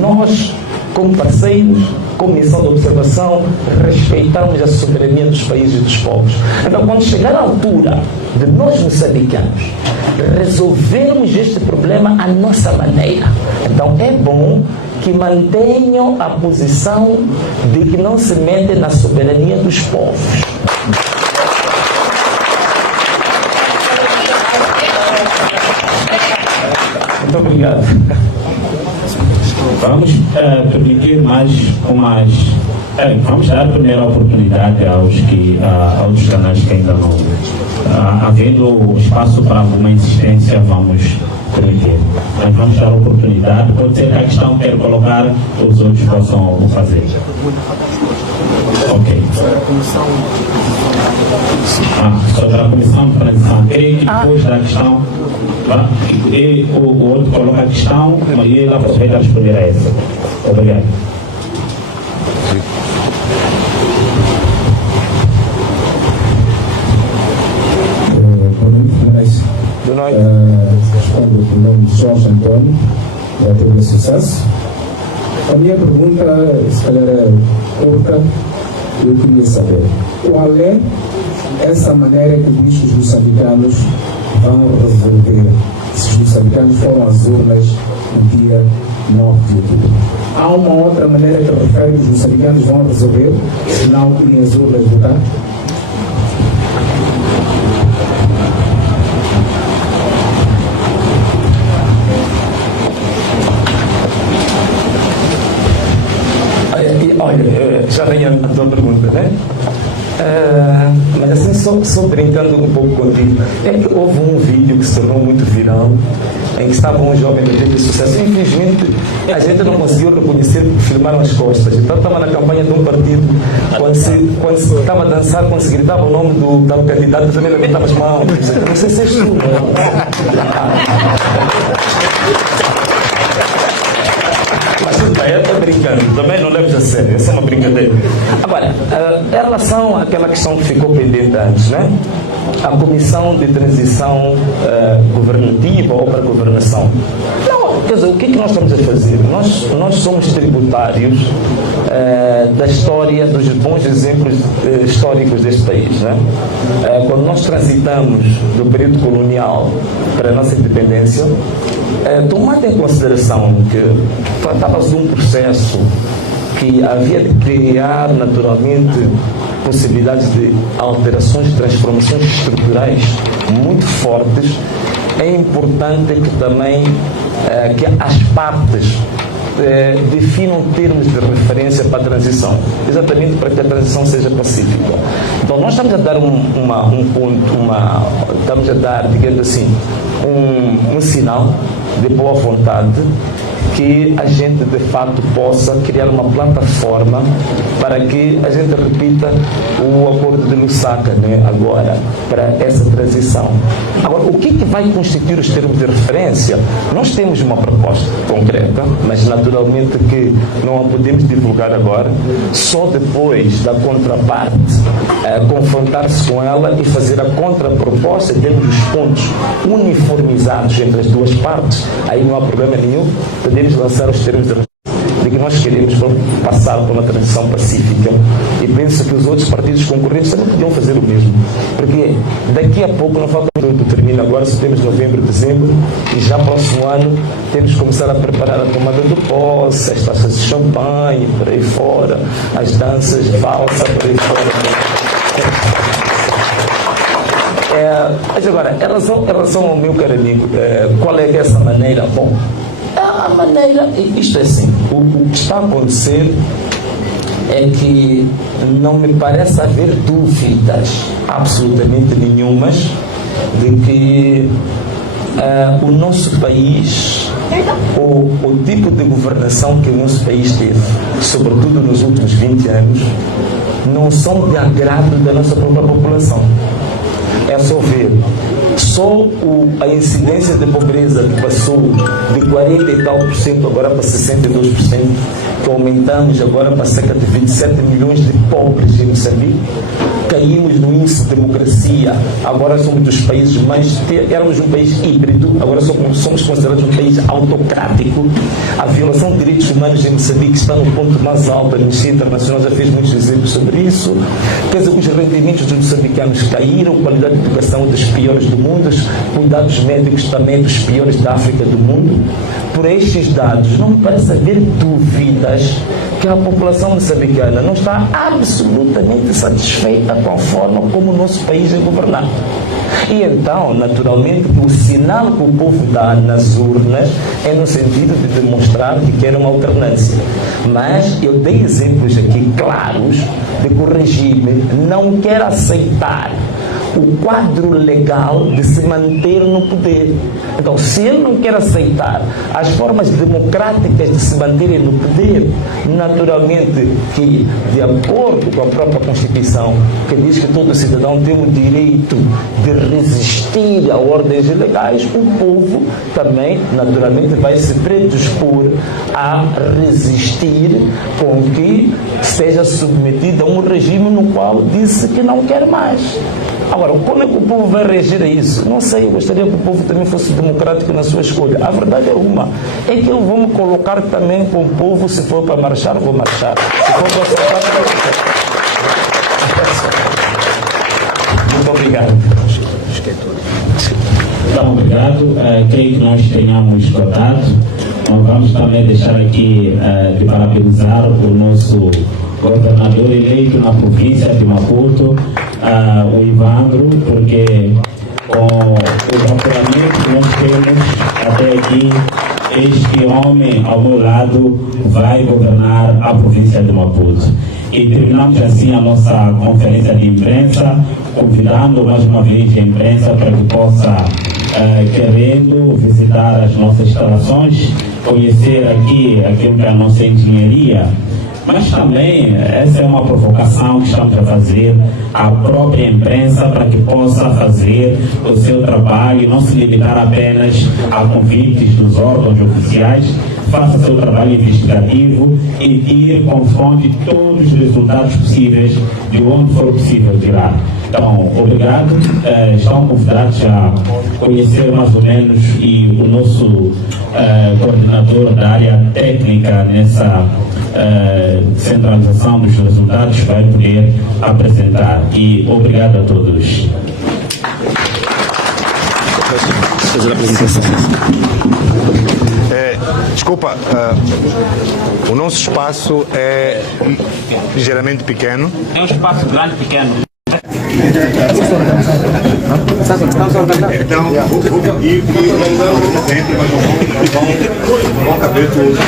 nós, como parceiros, como missão de observação, respeitamos a soberania dos países e dos povos. Então, quando chegar a altura de nós moçambicanos resolvermos este problema à nossa maneira, então é bom que mantenham a posição de que não se metem na soberania dos povos. Muito obrigado. Vamos permitir vamos dar a primeira oportunidade aos canais que ainda não. Havendo espaço para alguma insistência, vamos permitir. Mas vamos dar a oportunidade. Pode ser que a questão quer colocar, os outros possam o fazer. Ok. Sobre a comissão de transição. Creio que depois da questão. E o outro coloca a questão e ele aproveita a responder a essa. Obrigado. Boa noite. Respondo pelo nome de Jorge Antônio, da TV Sucesso. A minha pergunta, se calhar é curta, eu queria saber qual é essa maneira que diz os moçambicanos vão resolver. Se os moçambicanos foram às urnas no dia 9 de outubro. Há uma outra maneira que refere os moçambicanos vão resolver, se não irem às urnas votar? Olha, já vem a tua pergunta, né? Mas assim, só brincando um pouco contigo, é que houve um vídeo que se tornou muito viral em que estava um jovem do de sucesso. Infelizmente, a gente não conseguiu reconhecer porque filmaram as costas. Então, estava na campanha de um partido, quando se estava a dançar, quando se gritava o nome do candidato, também levantava as mãos. Não sei se és tu, mas tudo bem, eu estou brincando, também não leves a sério, essa é uma brincadeira. Agora, em relação àquela questão que ficou pendente antes, né? A Comissão de Transição Governativa ou para a Governação. Não, quer dizer, o que é que nós estamos a fazer? Nós somos tributários da história, dos bons exemplos históricos deste país, né? Quando nós transitamos do período colonial para a nossa independência, tomando em consideração que tratava-se de um processo que havia de criar naturalmente possibilidades de alterações, transformações estruturais muito fortes, é importante que também que as partes definam termos de referência para a transição, exatamente para que a transição seja pacífica. Então nós estamos a dar estamos a dar, digamos assim, um sinal de boa vontade que a gente de fato possa criar uma plataforma para que a gente repita o acordo de Lusaka, né, agora, para essa transição. Agora, o que vai constituir os termos de referência? Nós temos uma proposta concreta, mas naturalmente que não a podemos divulgar agora, só depois da contraparte confrontar-se com ela e fazer a contraproposta, temos os pontos uniformizados entre as duas partes, aí não há problema nenhum, podemos lançar os termos de que nós queremos passar por uma transição pacífica, e penso que os outros partidos concorrentes também podiam fazer o mesmo, porque daqui a pouco, não falta muito, termina agora, se temos novembro, dezembro, e já próximo ano temos que começar a preparar a tomada do posse, as taças de champanhe, por aí fora, as danças, valsa, por aí fora. Mas agora, em relação ao meu caro amigo, qual é essa maneira? Bom, a maneira, isto é assim, o que está a acontecer é que não me parece haver dúvidas absolutamente nenhumas de que o nosso país, o tipo de governação que o nosso país teve, sobretudo nos últimos 20 anos, não são de agrado da nossa própria população. É só ver, só a incidência de pobreza que passou de 40 e tal por cento agora para 62%, que aumentamos agora para cerca de 27 milhões de pobres em Moçambique, caímos no índice de democracia, agora somos dos países mais, éramos um país híbrido, agora somos considerados um país autocrático, a violação de direitos humanos em Moçambique está no ponto mais alto, a Amnistia Internacional já fez muitos exemplos sobre isso, quer dizer, os rendimentos dos moçambicanos caíram, a qualidade de educação é dos piores do mundo, os cuidados médicos também dos piores da África do mundo. Por estes dados, não me parece haver dúvidas que a população moçambicana não está absolutamente satisfeita com a forma como o nosso país é governado. E então, naturalmente, o sinal que o povo dá nas urnas é no sentido de demonstrar que quer uma alternância. Mas eu dei exemplos aqui claros de que o regime não quer aceitar o quadro legal de se manter no poder. Então, se ele não quer aceitar as formas democráticas de se manterem no poder, naturalmente que, de acordo com a própria Constituição, que diz que todo cidadão tem o direito de resistir a ordens ilegais, o povo também, naturalmente, vai se predispor a resistir com que seja submetido a um regime no qual disse que não quer mais. Agora, como é que o povo vai reagir a isso? Não sei, eu gostaria que o povo também fosse democrático na sua escolha. A verdade é uma, é que eu vou me colocar também com o povo, se for para marchar, vou marchar. Se for para soltar, vou soltar. Muito obrigado. Então, obrigado. Creio que nós tenhamos esgotado Nós vamos também deixar aqui de parabenizar o nosso governador eleito na província de Maputo, o Ivandro, porque com o comportamento que nós temos até aqui, este homem ao meu lado vai governar a província de Maputo. E terminamos assim a nossa conferência de imprensa, convidando mais uma vez a imprensa para que possa, querendo visitar as nossas instalações, conhecer aqui aquilo que é a nossa engenharia. Mas também essa é uma provocação que estamos a fazer à própria imprensa para que possa fazer o seu trabalho e não se limitar apenas a convites dos órgãos oficiais, faça seu trabalho investigativo e tire com fonte todos os resultados possíveis de onde for possível tirar. Então, obrigado. Estão convidados a conhecer mais ou menos e o nosso coordenador da área técnica nessa centralização dos resultados vai poder apresentar. E obrigado a todos. Fazer a apresentação. Desculpa, o nosso espaço é ligeiramente pequeno. É um espaço grande, pequeno. Então, sempre, mas não vão caber todos.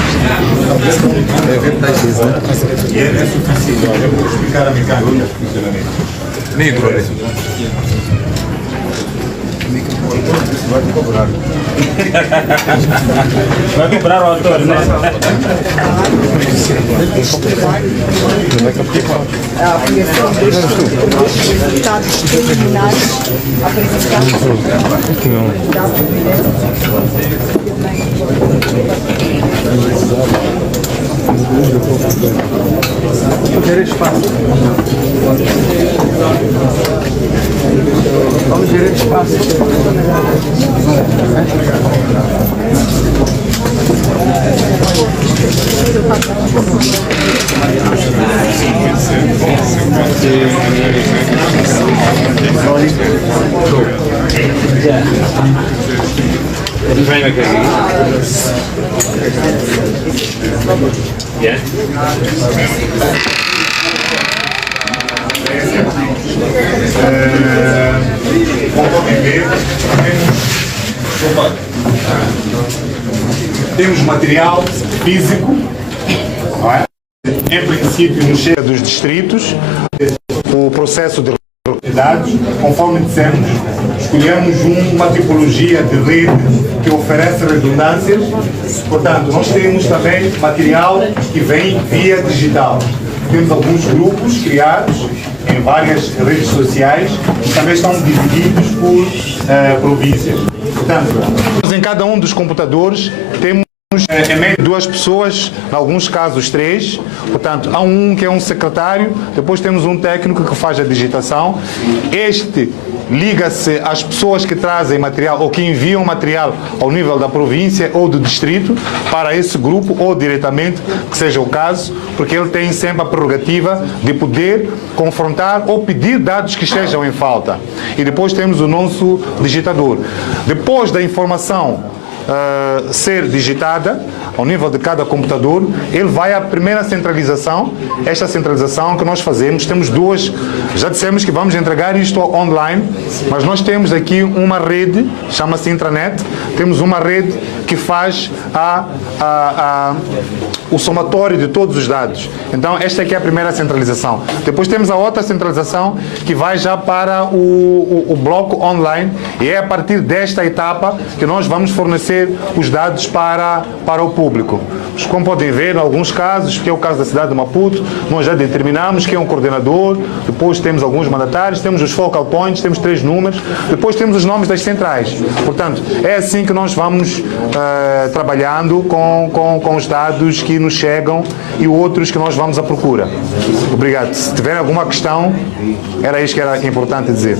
E é suficiente. Eu vou explicar a mecânica do funcionamento. Vai cobrar. Vai cobrar o autor, né? A avaliação dos resultados preliminares apresentados da Gerir espaço. Vamos gerir espaço. Como podem ver, temos material físico, não é? Em princípio, nos chega dos distritos, o processo de dados, conforme dissemos, escolhemos uma tipologia de rede que oferece redundâncias. Portanto, nós temos também material que vem via digital. Temos alguns grupos criados em várias redes sociais e também estão divididos por províncias. Portanto, em cada um dos computadores temos em média 2 pessoas, em alguns casos 3. Portanto, há um que é um secretário, depois temos um técnico que faz a digitação. Este liga-se às pessoas que trazem material ou que enviam material ao nível da província ou do distrito para esse grupo ou diretamente, que seja o caso, porque ele tem sempre a prerrogativa de poder confrontar ou pedir dados que estejam em falta. E depois temos o nosso digitador. Depois da informação ser digitada ao nível de cada computador, ele vai à primeira centralização. Esta centralização que nós fazemos, temos duas, já dissemos que vamos entregar isto online, mas nós temos aqui uma rede, chama-se intranet, temos uma rede que faz o somatório de todos os dados. Então esta aqui é a primeira centralização. Depois temos a outra centralização que vai já para o bloco online, e é a partir desta etapa que nós vamos fornecer os dados para o público. Como podem ver, em alguns casos, que é o caso da cidade de Maputo, nós já determinamos quem é um coordenador, depois temos alguns mandatários, temos os focal points, temos 3 números, depois temos os nomes das centrais. Portanto, é assim que nós vamos trabalhando com os dados que nos chegam e outros que nós vamos à procura. Obrigado. Se tiver alguma questão, Era isso que era importante dizer.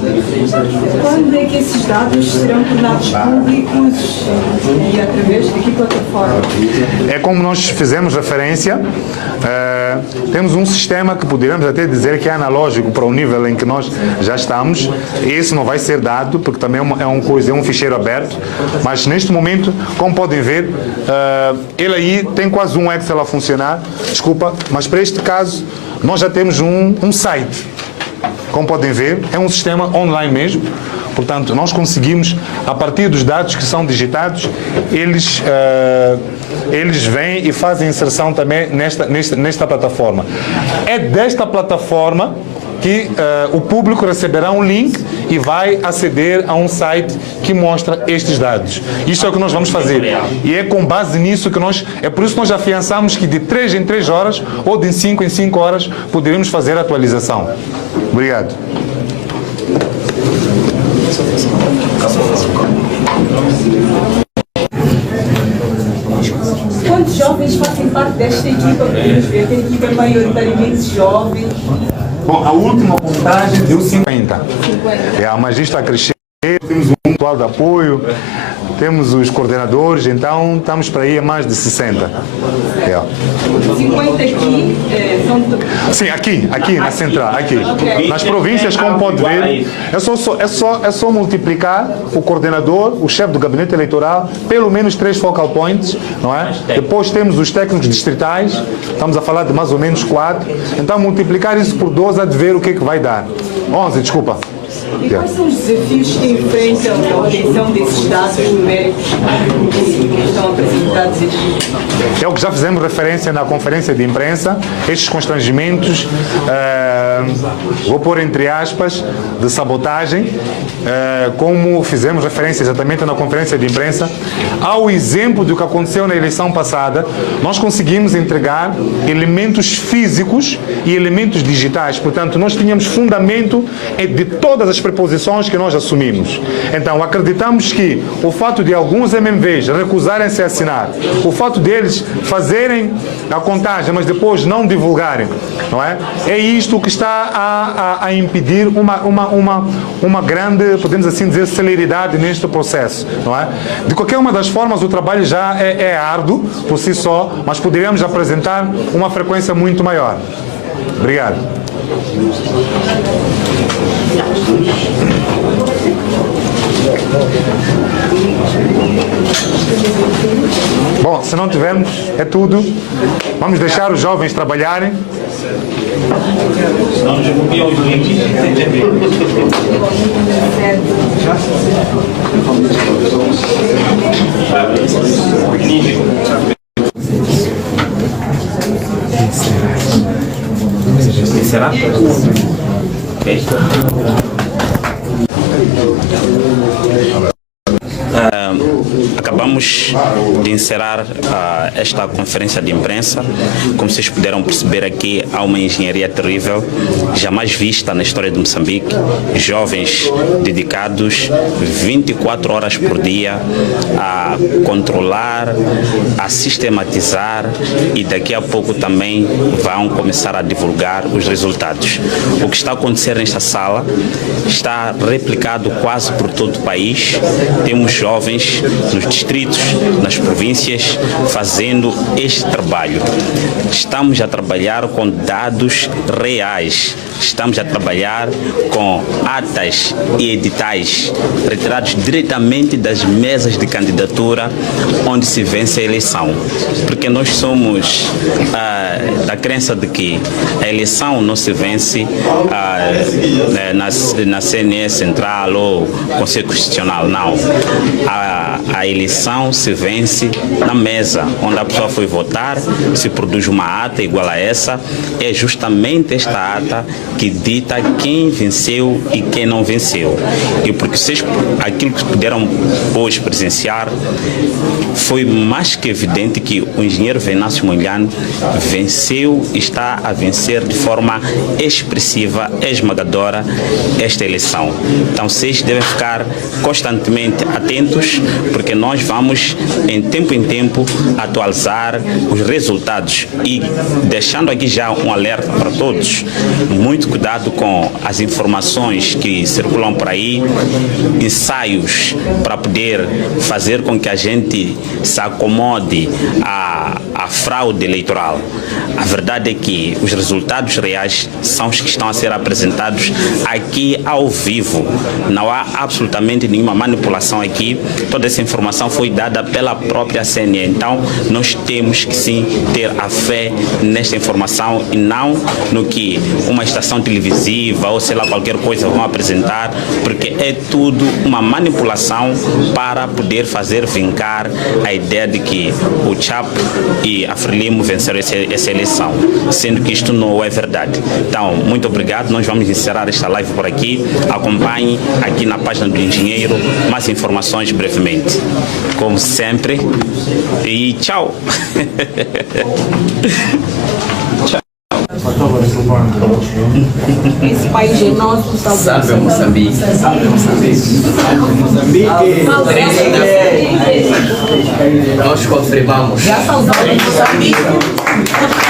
Quando é que esses dados serão tornados públicos e através de que plataforma? É como nós fizemos referência, temos um sistema que poderíamos até dizer que é analógico para o nível em que nós já estamos. Esse não vai ser dado, porque também é um ficheiro aberto, mas neste momento, como podem ver, ele aí tem quase um Excel a funcionar, desculpa, mas para este caso nós já temos um site. Como podem ver, é um sistema online mesmo. Portanto, nós conseguimos, a partir dos dados que são digitados, eles vêm e fazem inserção também nesta plataforma. É desta plataforma que o público receberá um link e vai aceder a um site que mostra estes dados. Isso é o que nós vamos fazer. E é com base nisso que é por isso que nós afiançamos que de 3 em 3 horas ou de 5 em 5 horas poderemos fazer a atualização. Obrigado. Quantos jovens fazem parte desta equipa? Podemos ver que a equipa é maioritariamente jovens. Bom, a última contagem deu 50. Mas isto está a crescer, temos um atual de apoio, temos os coordenadores, então estamos para ir a mais de 60. 50 aqui são... Sim, aqui na central, aqui. Okay. Nas províncias, como pode ver, é só multiplicar o coordenador, o chefe do gabinete eleitoral, pelo menos 3 focal points, não é? Depois temos os técnicos distritais, estamos a falar de mais ou menos 4. Então multiplicar isso por 12 a de ver o que é que vai dar. 11, desculpa. E quais são os desafios que enfrentam a obtenção desses dados numéricos que estão apresentados aqui? É o que já fizemos referência na conferência de imprensa, estes constrangimentos, vou pôr entre aspas, de sabotagem, como fizemos referência exatamente na conferência de imprensa, ao exemplo do que aconteceu na eleição passada, nós conseguimos entregar elementos físicos e elementos digitais, portanto nós tínhamos fundamento de todas as preposições que nós assumimos. Então acreditamos que o fato de alguns MMVs recusarem-se a assinar, o fato deles fazerem a contagem, mas depois não divulgarem, não é? É isto que está a impedir uma grande, podemos assim dizer, celeridade neste processo, não é? De qualquer uma das formas, o trabalho já é árduo por si só, mas poderíamos apresentar uma frequência muito maior. Obrigado. Bom, se não tivermos, é tudo. Vamos deixar os jovens trabalharem. Será? Acabamos de encerrar esta conferência de imprensa. Como vocês puderam perceber aqui, há uma engenharia terrível, jamais vista na história de Moçambique. Jovens dedicados 24 horas por dia a controlar, a sistematizar e daqui a pouco também vão começar a divulgar os resultados. O que está a acontecer nesta sala está replicado quase por todo o país. Temos jovens nos distritos, nas províncias, fazendo este trabalho. Estamos a trabalhar com dados reais. Estamos a trabalhar com atas e editais retirados diretamente das mesas de candidatura onde se vence a eleição. Porque nós somos da crença de que a eleição não se vence na CNE Central ou Conselho Constitucional, não. A eleição se vence na mesa, onde a pessoa foi votar, se produz uma ata igual a essa. É justamente esta ata que dita quem venceu e quem não venceu. E porque vocês, aquilo que puderam hoje presenciar, foi mais que evidente que o engenheiro Venâncio Mondlane venceu e está a vencer de forma expressiva, esmagadora, esta eleição. Então vocês devem ficar constantemente atentos, porque nós vamos, em tempo, atualizar os resultados. E deixando aqui já um alerta para todos, muito muito cuidado com as informações que circulam por aí, ensaios para poder fazer com que a gente se acomode à fraude eleitoral. A verdade é que os resultados reais são os que estão a ser apresentados aqui ao vivo. Não há absolutamente nenhuma manipulação aqui. Toda essa informação foi dada pela própria CNE. Então, nós temos que sim ter a fé nesta informação e não no que uma estação televisiva ou sei lá qualquer coisa vão apresentar, porque é tudo uma manipulação para poder fazer vincar a ideia de que o Chapo e a Frelimo venceram essa eleição, sendo que isto não é verdade. Então, muito obrigado. Nós vamos encerrar esta live por aqui. Acompanhe aqui na página do Engenheiro mais informações brevemente. Como sempre. E tchau! Tchau. Esse país é nosso, Salve Moçambique. Salve Moçambique. Nós confirmamos. Já saudamos Moçambique.